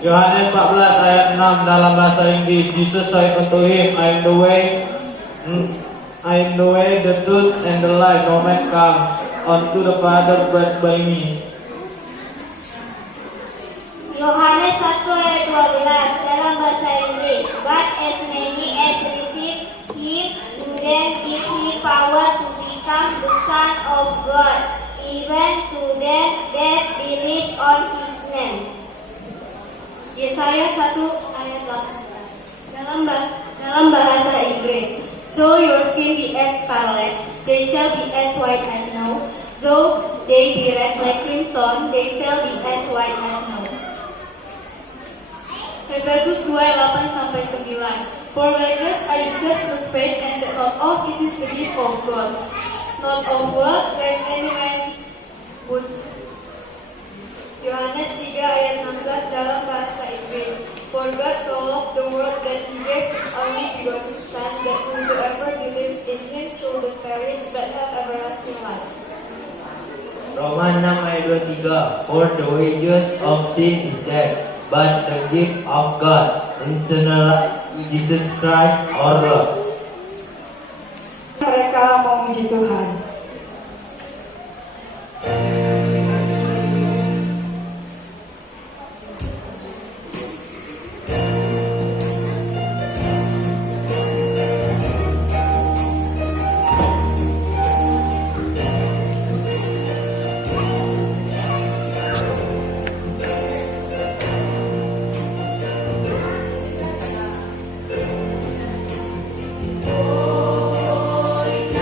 Yohanes 14 ayat 6 dalam bahasa Inggris. Jesus said unto him, I am the way, the truth, and the life. No man comes unto the Father but by me. Yohanes 1 ayat 12 dalam bahasa Inggris. But as many as receive him, to them give he power to become the Son of God, even to them that believe on his name. Yesaya 1 ayat 18 dalam bahasa Inggris. Though your skin be as scarlet, they shall be as white as snow. Though they be red like crimson, they shall be as white as snow. Efesus 2:8-9. For by grace are you saved through faith, and that not of it is the gift of God, not of works, lest any man boast. Yohanes 3 ayat 16 dalam bahasa Inggris. For God so loved the world that he gave his only begotten Son, that whosoever believes in him should not perish but have everlasting life. Roma 6 ayat 23. For the wages of sin is death, but the gift of God, eternal life, Jesus Christ our Lord. Mereka memuji Tuhan. Hoy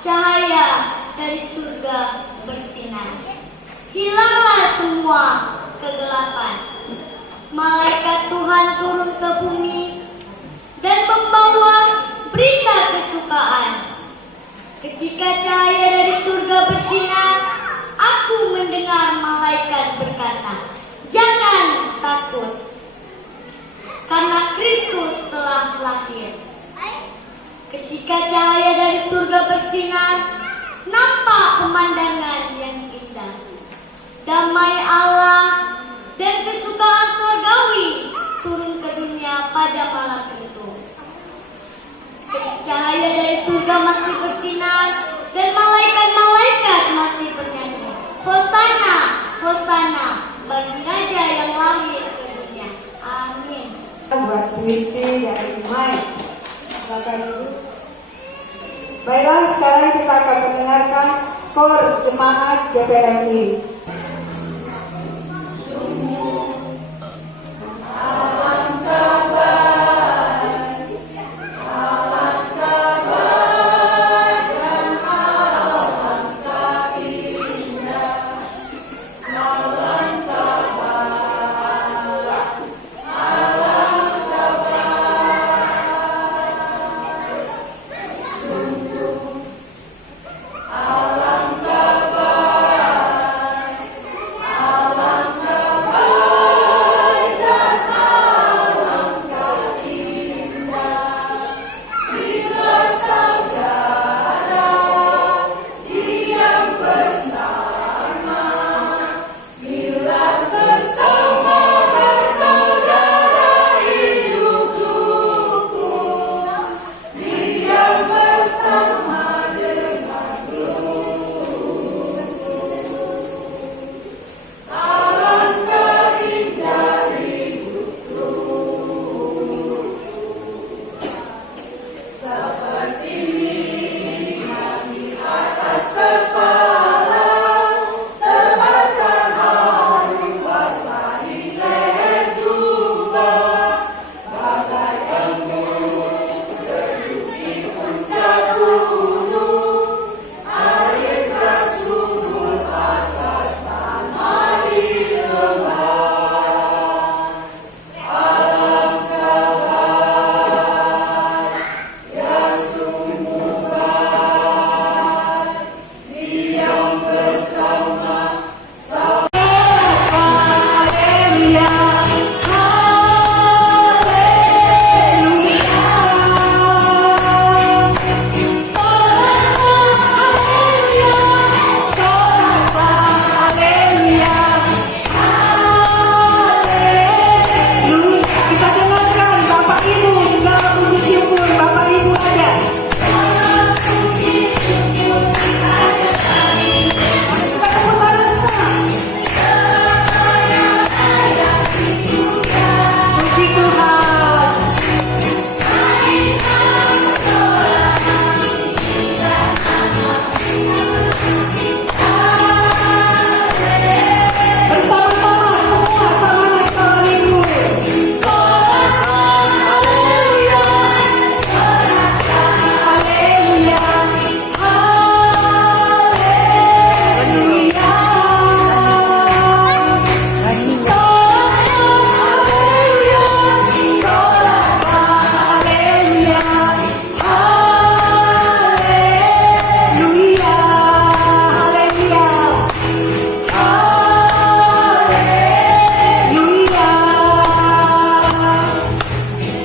cahaya dari surga bersinar. Hilanglah semua kegelapan. Malaikat Tuhan turun ke bumi dan membawa berita kesukaan. Ketika cahaya dari surga bersinar, aku mendengar malaikat berkata, "Jangan takut, karena Kristus telah lahir." Ketika cahaya dari surga bersinar, nampak pemandangan yang indah. Damai Allah dan kesukaan surgawi turun ke dunia pada malam itu. Cahaya dari surga masih bersinar dan malaikat-malaikat masih bernyanyi, "Hosana, Hosana bagi Raja yang lahir ke dunia." Amin. Buat puisi dari Mike. Bapak Ibu. Baiklah, sekarang kita akan mendengarkan kor jemaat GPMI.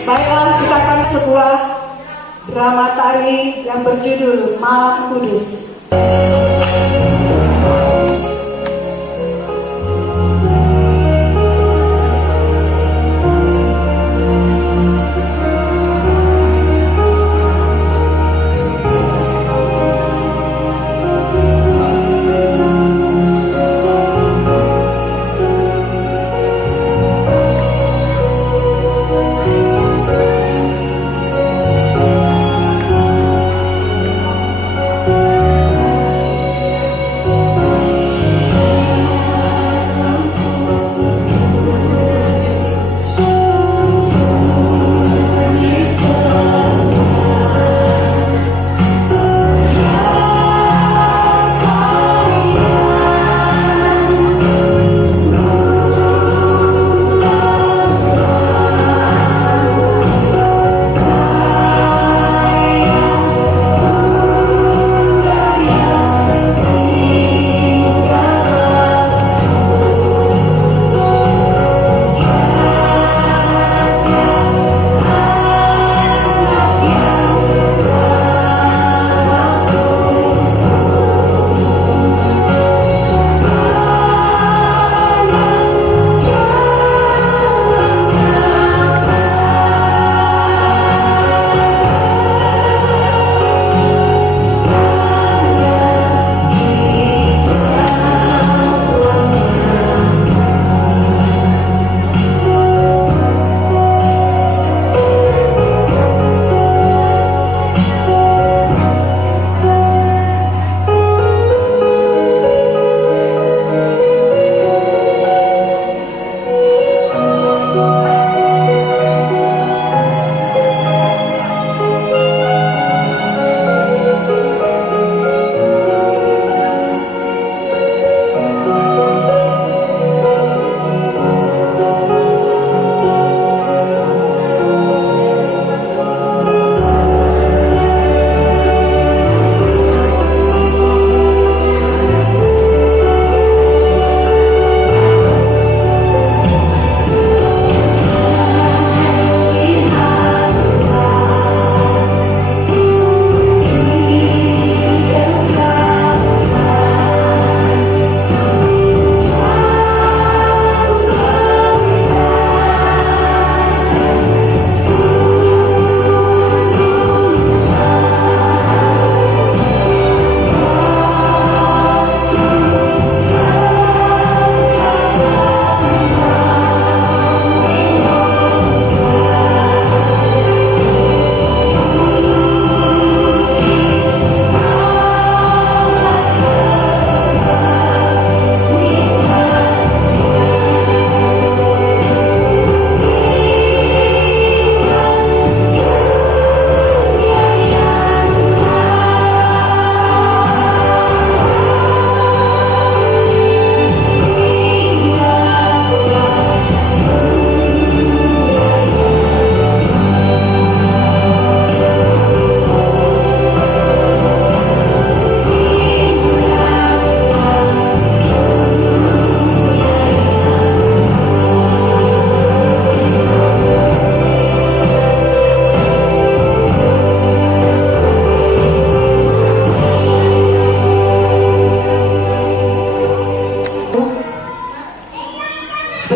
Baiklah, kita akan sebuah drama tari yang berjudul Malam Kudus.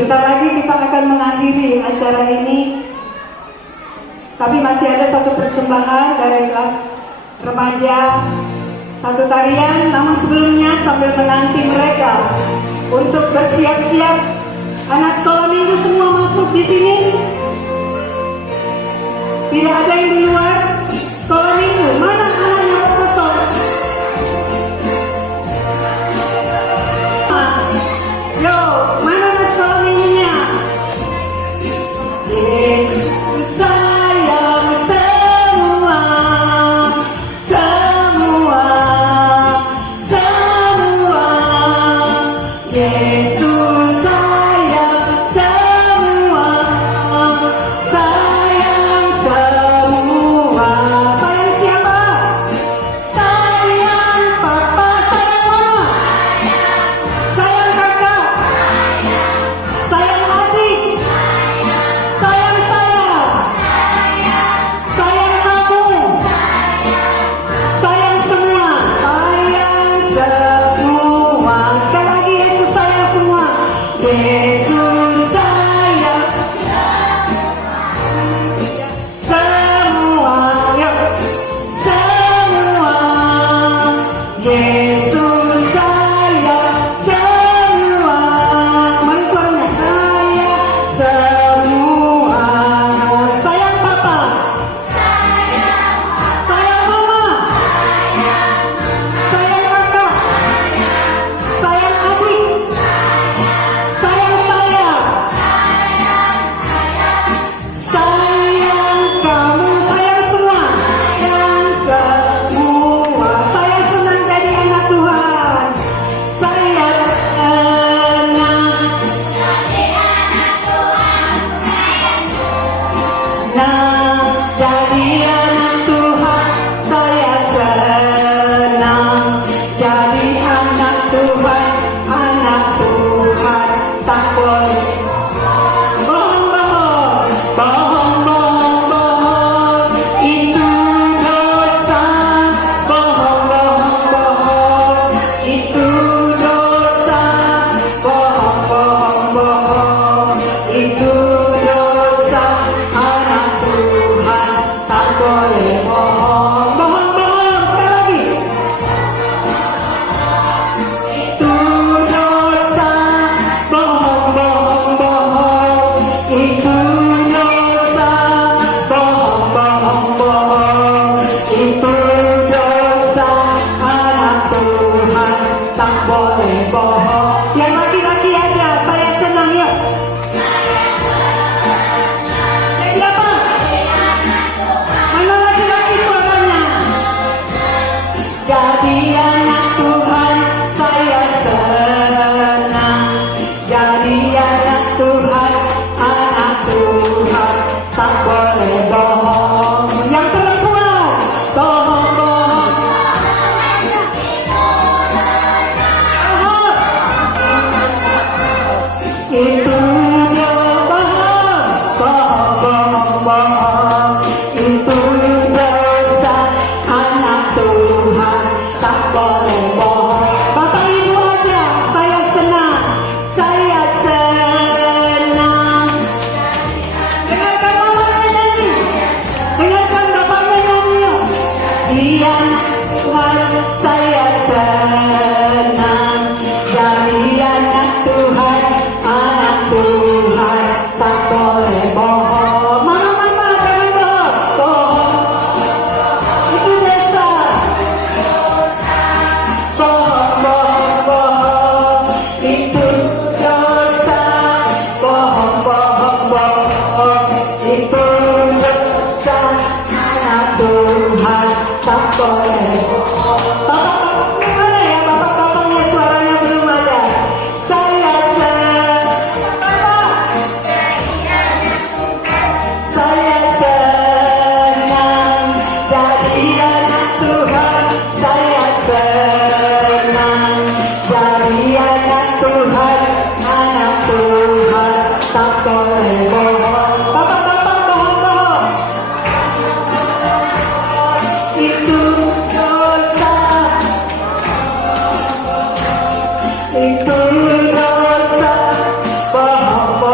Sebentar lagi kita akan mengakhiri acara ini. Tapi masih ada satu persembahan dari kelas remaja, satu tarian. Namun sebelumnya sambil menanti mereka untuk bersiap-siap, anak sekolah minggu semua masuk di sini. Tidak ada yang di luar sekolah minggu. Mana anaknya kosong? Yo, mana anak sekolah minggunya? Yesus sayang semua, semua, semua. Yesus sayang semua, sayang semua. Sayang siapa? Sayang papa, sayang mama, sayang kakak, sayang adik, sayang saya, sayang kamu, sayang semua, sayang semua. Sekali lagi, Yesus sayang semua. Yesus sayang semua, yuk, semua. Yesus sayang semua. Mari suaranya, sayang semua. Sayang papa, sayang mama, sayang kakak, sayang adik, sayang saya, sayang kamu, sayang semua, sayang semua. Saya senang jadi anak Tuhan. Saya senang jadi anak Tuhan. Saya senang jadi anak Tuhan. Anak Tuhan tak boleh bohong-bohong, bohong-bohong, itu dosa. Bohong-bohong, itu dosa. Bohong-bohong, itu dosa. Anak Tuhan tak boleh bohong. Bohong-bohong, sekali lagi. Itu dosa. Bohong-bohong, itu dosa. Bohong-bohong, itu dosa. Anak Tuhan tak boleh bohong. Yang laki-laki aja, saya senang yuk. Jadi apa? Mana laki-laki suaranya? Jadi anak Tuhan, saya senang. Jadi anak Tuhan, anak Tuhan tak boleh bohong. Yang perempuan, bohong-bohong. Itu dia bohong, bohong-bohong. Itu dosa. Anak Tuhan tak boleh bohong. Bapak Ibu aja, saya senang. Saya senang. Dengarkan mamanya nyanyi. Dengarkan bapaknya nyanyi yuk. Dia Tuhan, saya senang. Jadi anak Tuhan, anak Tuhan tak boleh bohong. Mana mama jangan bohong, bohong. Itu dosa. Bohong, bohong, bohong. Itu dosa. Bohong, bohong, bohong. Itu dosa. Anak Tuhan tak boleh bohong. Bapak, mana ya bapak-bapaknya suaranya belum ada. Saya senang. Saya senang jadi anak Tuhan. Saya senang jadi anak Tuhan. Anak Tuhan tak boleh bohong. Bapak-bapak bohong-bohong. Itu dosa. Itu dosa. Bohong-bohong.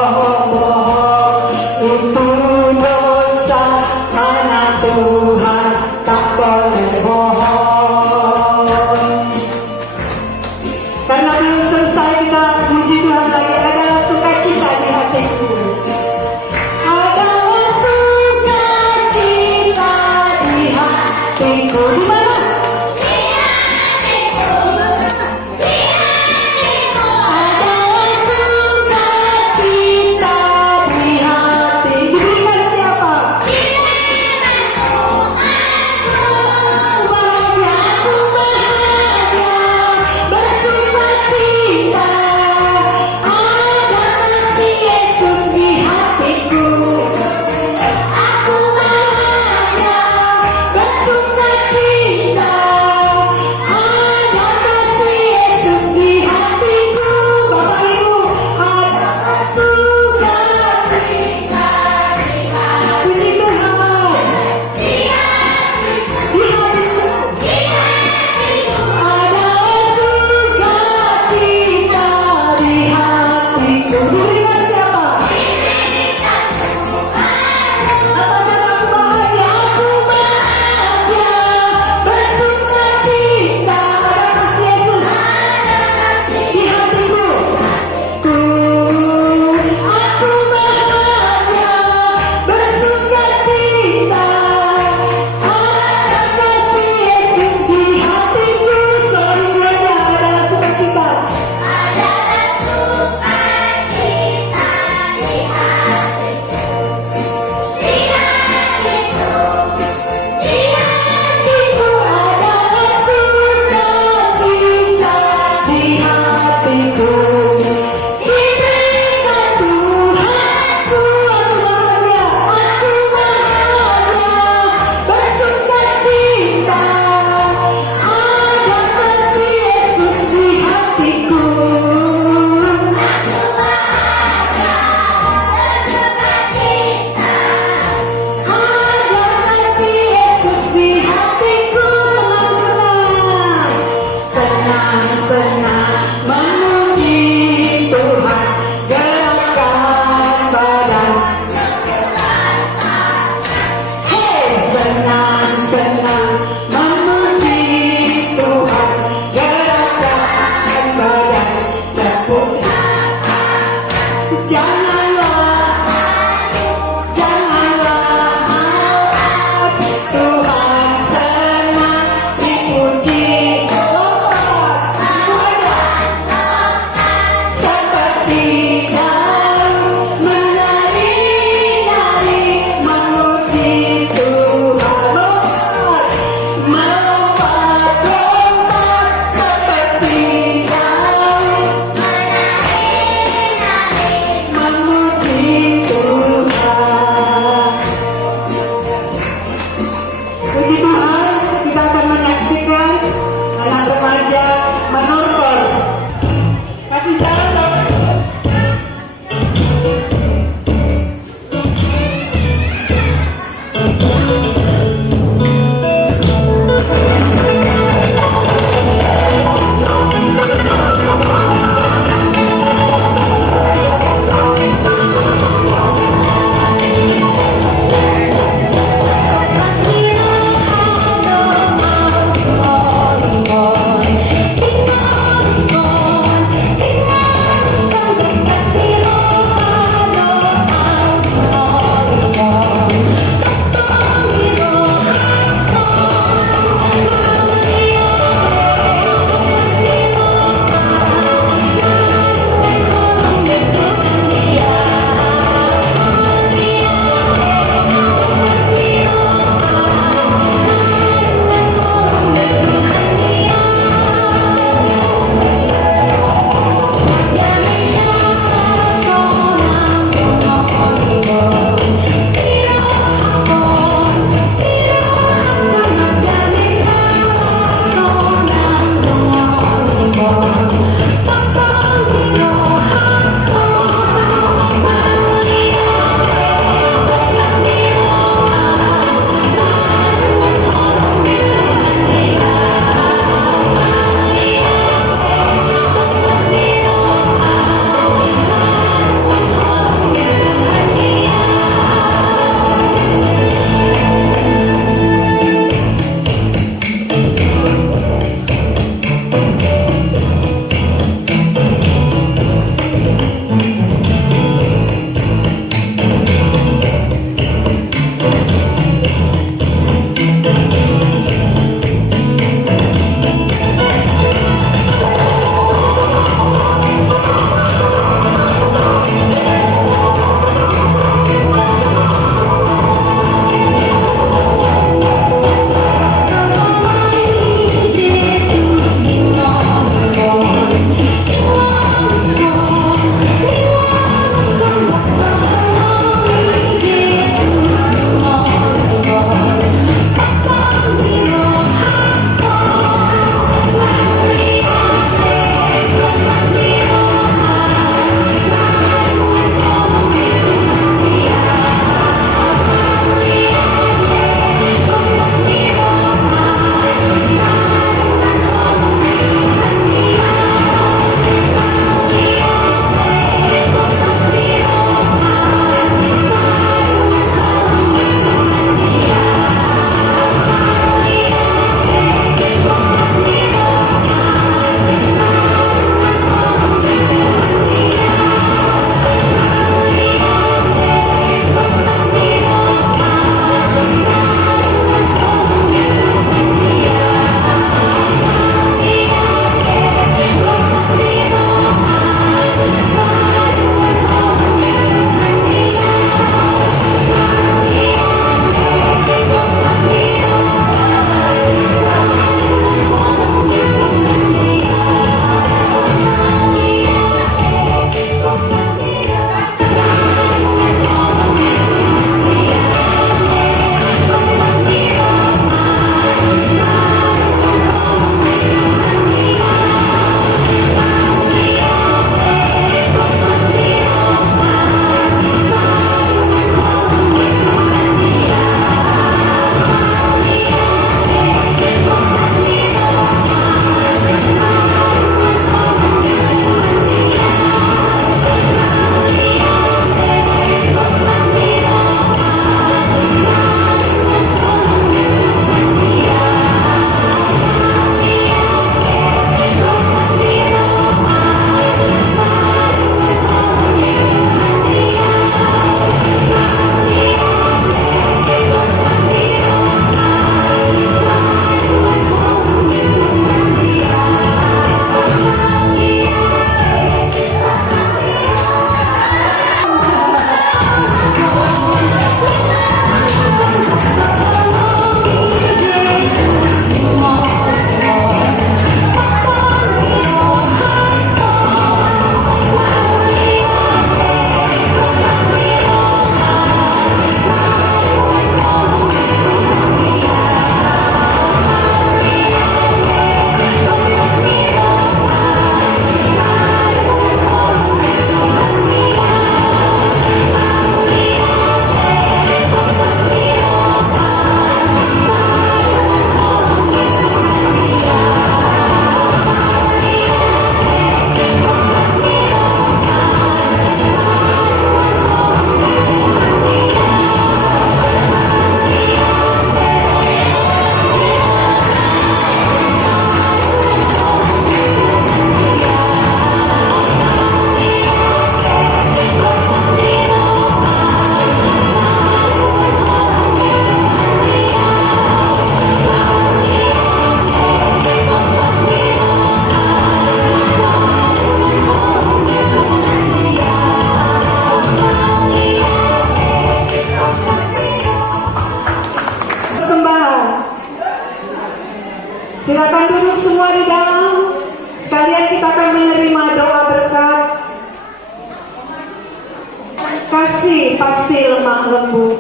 pasti lemah lembut.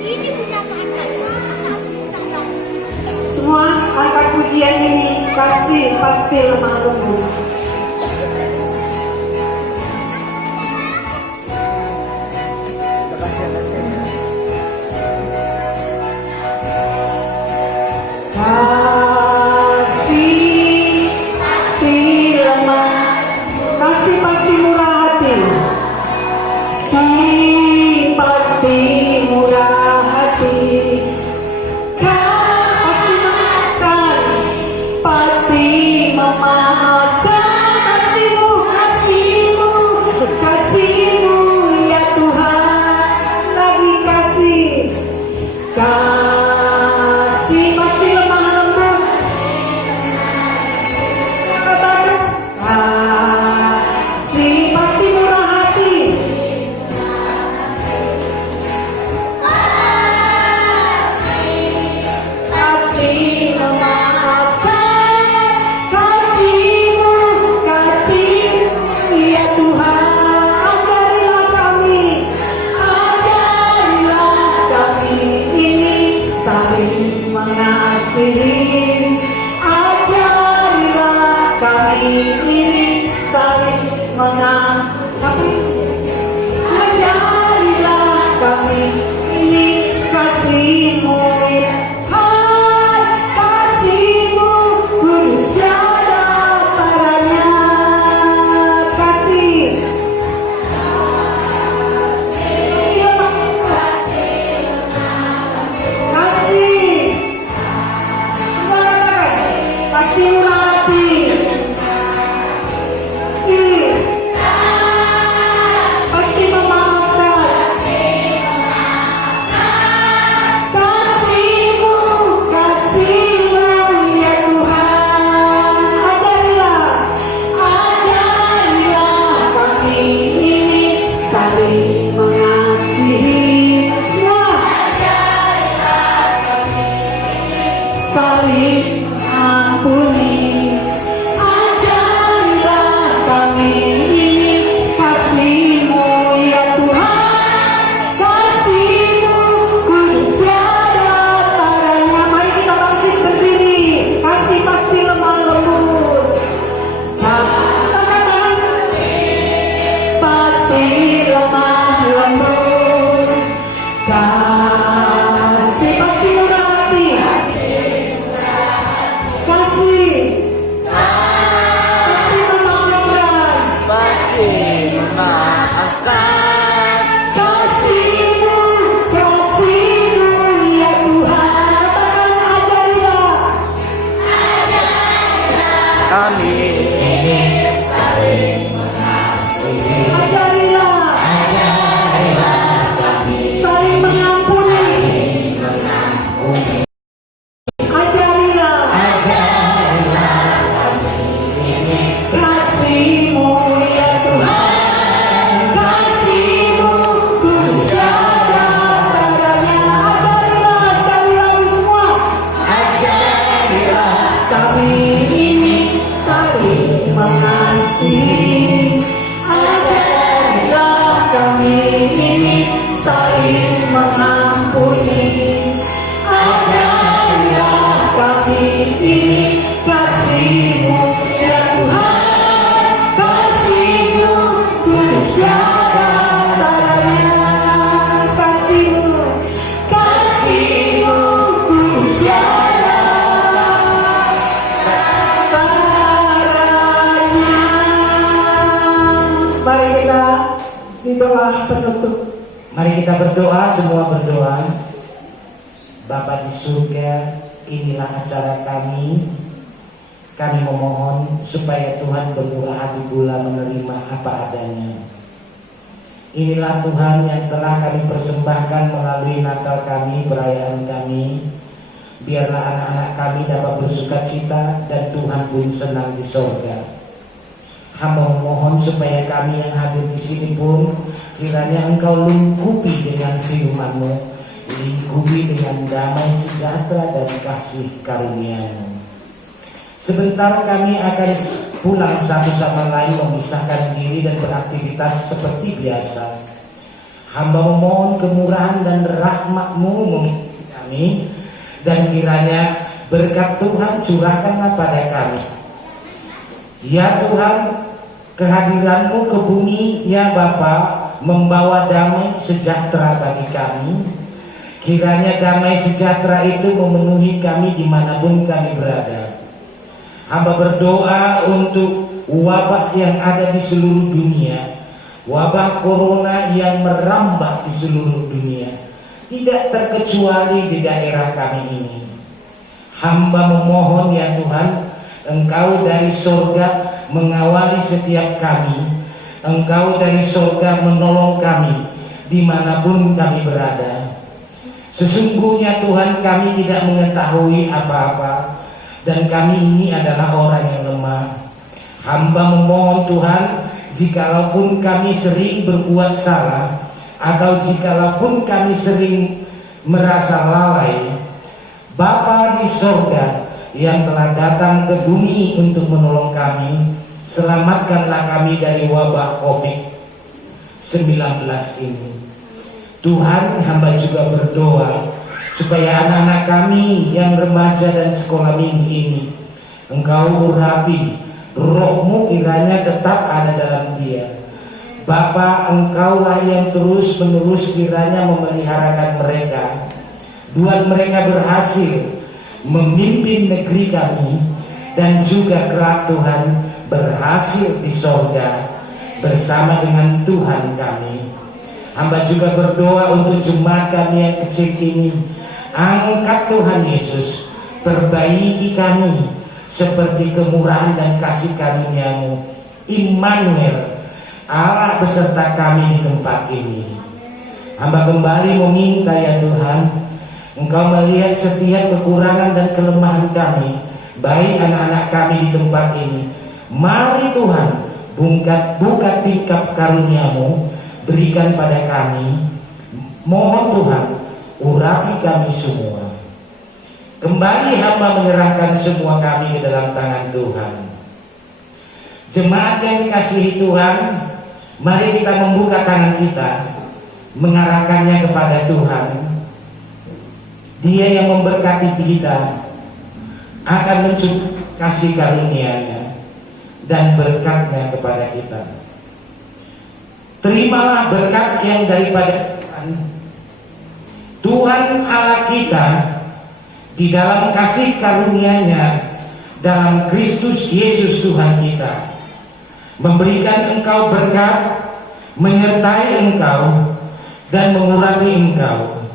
Ini punya pacar. Semua angkat pujian ini pasti lemah lembut. Kasih pasti lemah, kasih pasti murah hati. Kasih pasti murah hati. Pasti memaafkan, pasti memaafkan. Kasihmu, kasihmu ya Tuhan, lagi kasih. Kasih pasti lemah lembut. Katakan, kasih pasti murah hati. Kasih memaafkan, kasihmu ya Tuhan. Ajarilah kami ini saling mengasihi. Ajarilah kami ini saling mengasihi. Ajarilah kami ini kasihmu ya Tuhan, kasihmu kudus tiada taranya. Kasih kasih mati, pasti memaafkan. Kasihmu ya Tuhan. Ajarilah kami ini saling mengasihi. Saling ampuni. Ajarilah kami ini kasihmu ya Tuhan, kasihmu kudus tiada taranya. Mari kita bangkit berdiri. Kasih pasti lemah lembut. Katakan, pasti lemah lembut. Kasih pasti murah hati. Kasih pasti memaafkan. Kasihmu ya Tuhan. Ajarilah Kami ajarilah saling mengampuni. Ajarilah kasihmu ya Tuhan, kasihmu kudus tiada taranya. Ajarilah sekali lagi semua. Ajarilah kami ini saling mengasihi. Ajarilah kami ini saling mengampuni. Ajarilah kami ini kasihmu ya Tuhan, kasihmu kudus tiada taranya. Kasihmu kudus tiada taranya. Mari kita di doa penutup. Mari kita berdoa, semua berdoa. Bapa di surga, inilah acara kami. Kami memohon supaya Tuhan bermurah hati pula menerima apa adanya. Inilah Tuhan yang telah kami persembahkan melalui Natal kami, perayaan kami. Biarlah anak-anak kami dapat bersukacita dan Tuhan pun senang di surga. Hamba memohon supaya kami yang hadir di sini pun kiranya Engkau lingkupi dengan firman-Mu, lingkupi dengan damai sejahtera dan kasih karunia-Mu. Sebentar kami akan pulang satu sama lain, memisahkan diri dan beraktivitas seperti biasa. Hamba memohon kemurahan dan rahmat-Mu mengikuti kami, dan kiranya berkat Tuhan curahkanlah pada kami. Ya Tuhan, kehadiran-Mu ke bumi, ya Bapa, membawa damai sejahtera bagi kami. Kiranya damai sejahtera itu memenuhi kami dimanapun kami berada. Hamba berdoa untuk wabah yang ada di seluruh dunia, wabah corona yang merambah di seluruh dunia, tidak terkecuali di daerah kami ini. Hamba memohon ya Tuhan, Engkau dari surga mengawali setiap kami. Engkau dari surga menolong kami dimanapun kami berada. Sesungguhnya Tuhan, kami tidak mengetahui apa-apa, dan kami ini adalah orang yang lemah. Hamba memohon Tuhan, jikalaupun kami sering berbuat salah, atau jikalaupun kami sering merasa lalai, Bapa di surga yang telah datang ke bumi untuk menolong kami, selamatkanlah kami dari wabah COVID-19 ini. Tuhan, hamba juga berdoa supaya anak-anak kami yang remaja dan sekolah minggu ini, Engkau urapi, Roh-Mu kiranya tetap ada dalam dia. Bapa, Engkaulah yang terus-menerus kiranya memeliharakan mereka, buat mereka berhasil memimpin negeri kami, dan juga kelak Tuhan berhasil di sorga bersama dengan Tuhan kami. Hamba juga berdoa untuk jemaat kami yang kecil ini. Angkat Tuhan Yesus, perbaiki kami seperti kemurahan dan kasih karunia-Mu, Immanuel, Allah beserta kami di tempat ini. Hamba kembali meminta ya Tuhan, Engkau melihat setiap kekurangan dan kelemahan kami, baik anak-anak kami di tempat ini. Mari Tuhan, buka tingkap karunia-Mu, berikan pada kami. Mohon Tuhan, urapi kami semua. Kembali hamba menyerahkan semua kami ke dalam tangan Tuhan. Jemaat yang dikasihi Tuhan, mari kita membuka tangan kita, mengarahkannya kepada Tuhan. Dia yang memberkati kita, akan mencurahkan kasih karunia-Nya dan berkat-Nya kepada kita. Terimalah berkat yang daripada Tuhan. Tuhan Allah kita di dalam kasih karunia-Nya dalam Kristus Yesus Tuhan kita, memberikan engkau berkat, menyertai engkau, dan mengurapi engkau.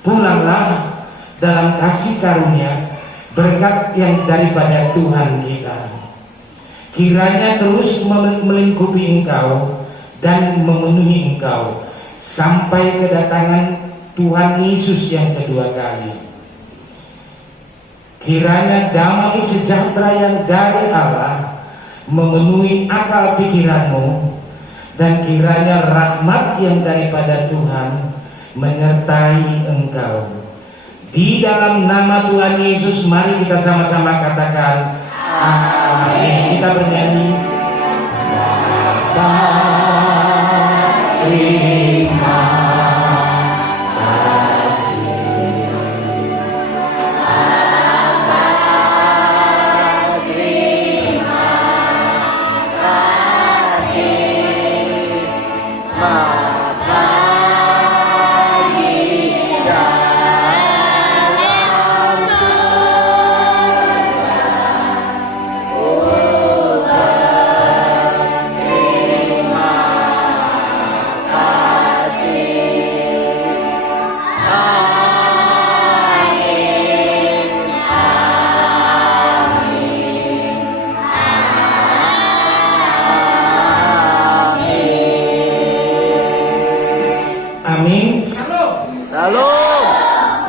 Pulanglah dalam kasih karunia berkat yang daripada Tuhan kita. Kiranya terus melingkupi engkau dan memenuhi engkau sampai kedatangan Tuhan Yesus yang kedua kali. Kiranya damai sejahtera yang dari Allah memenuhi akal pikiranmu, dan kiranya rahmat yang daripada Tuhan menyertai engkau. Di dalam nama Tuhan Yesus, mari kita sama-sama katakan amin. Kita bernyanyi. Terima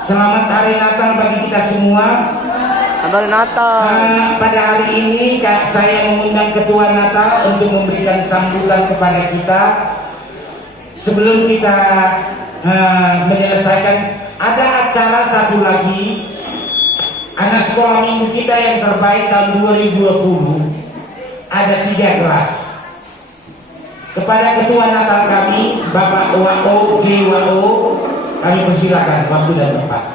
Selamat Hari Natal bagi kita semua. Hari Natal. Pada hari ini saya mengundang Ketua Natal untuk memberikan sambutan kepada kita. Sebelum kita menyelesaikan, ada acara satu lagi, anak sekolah minggu kita yang terbaik tahun 2020. Ada 3 kelas. Kepada Ketua Natal kami, Bapak Wao J. Wao, kami persilakan waktu dan tempat.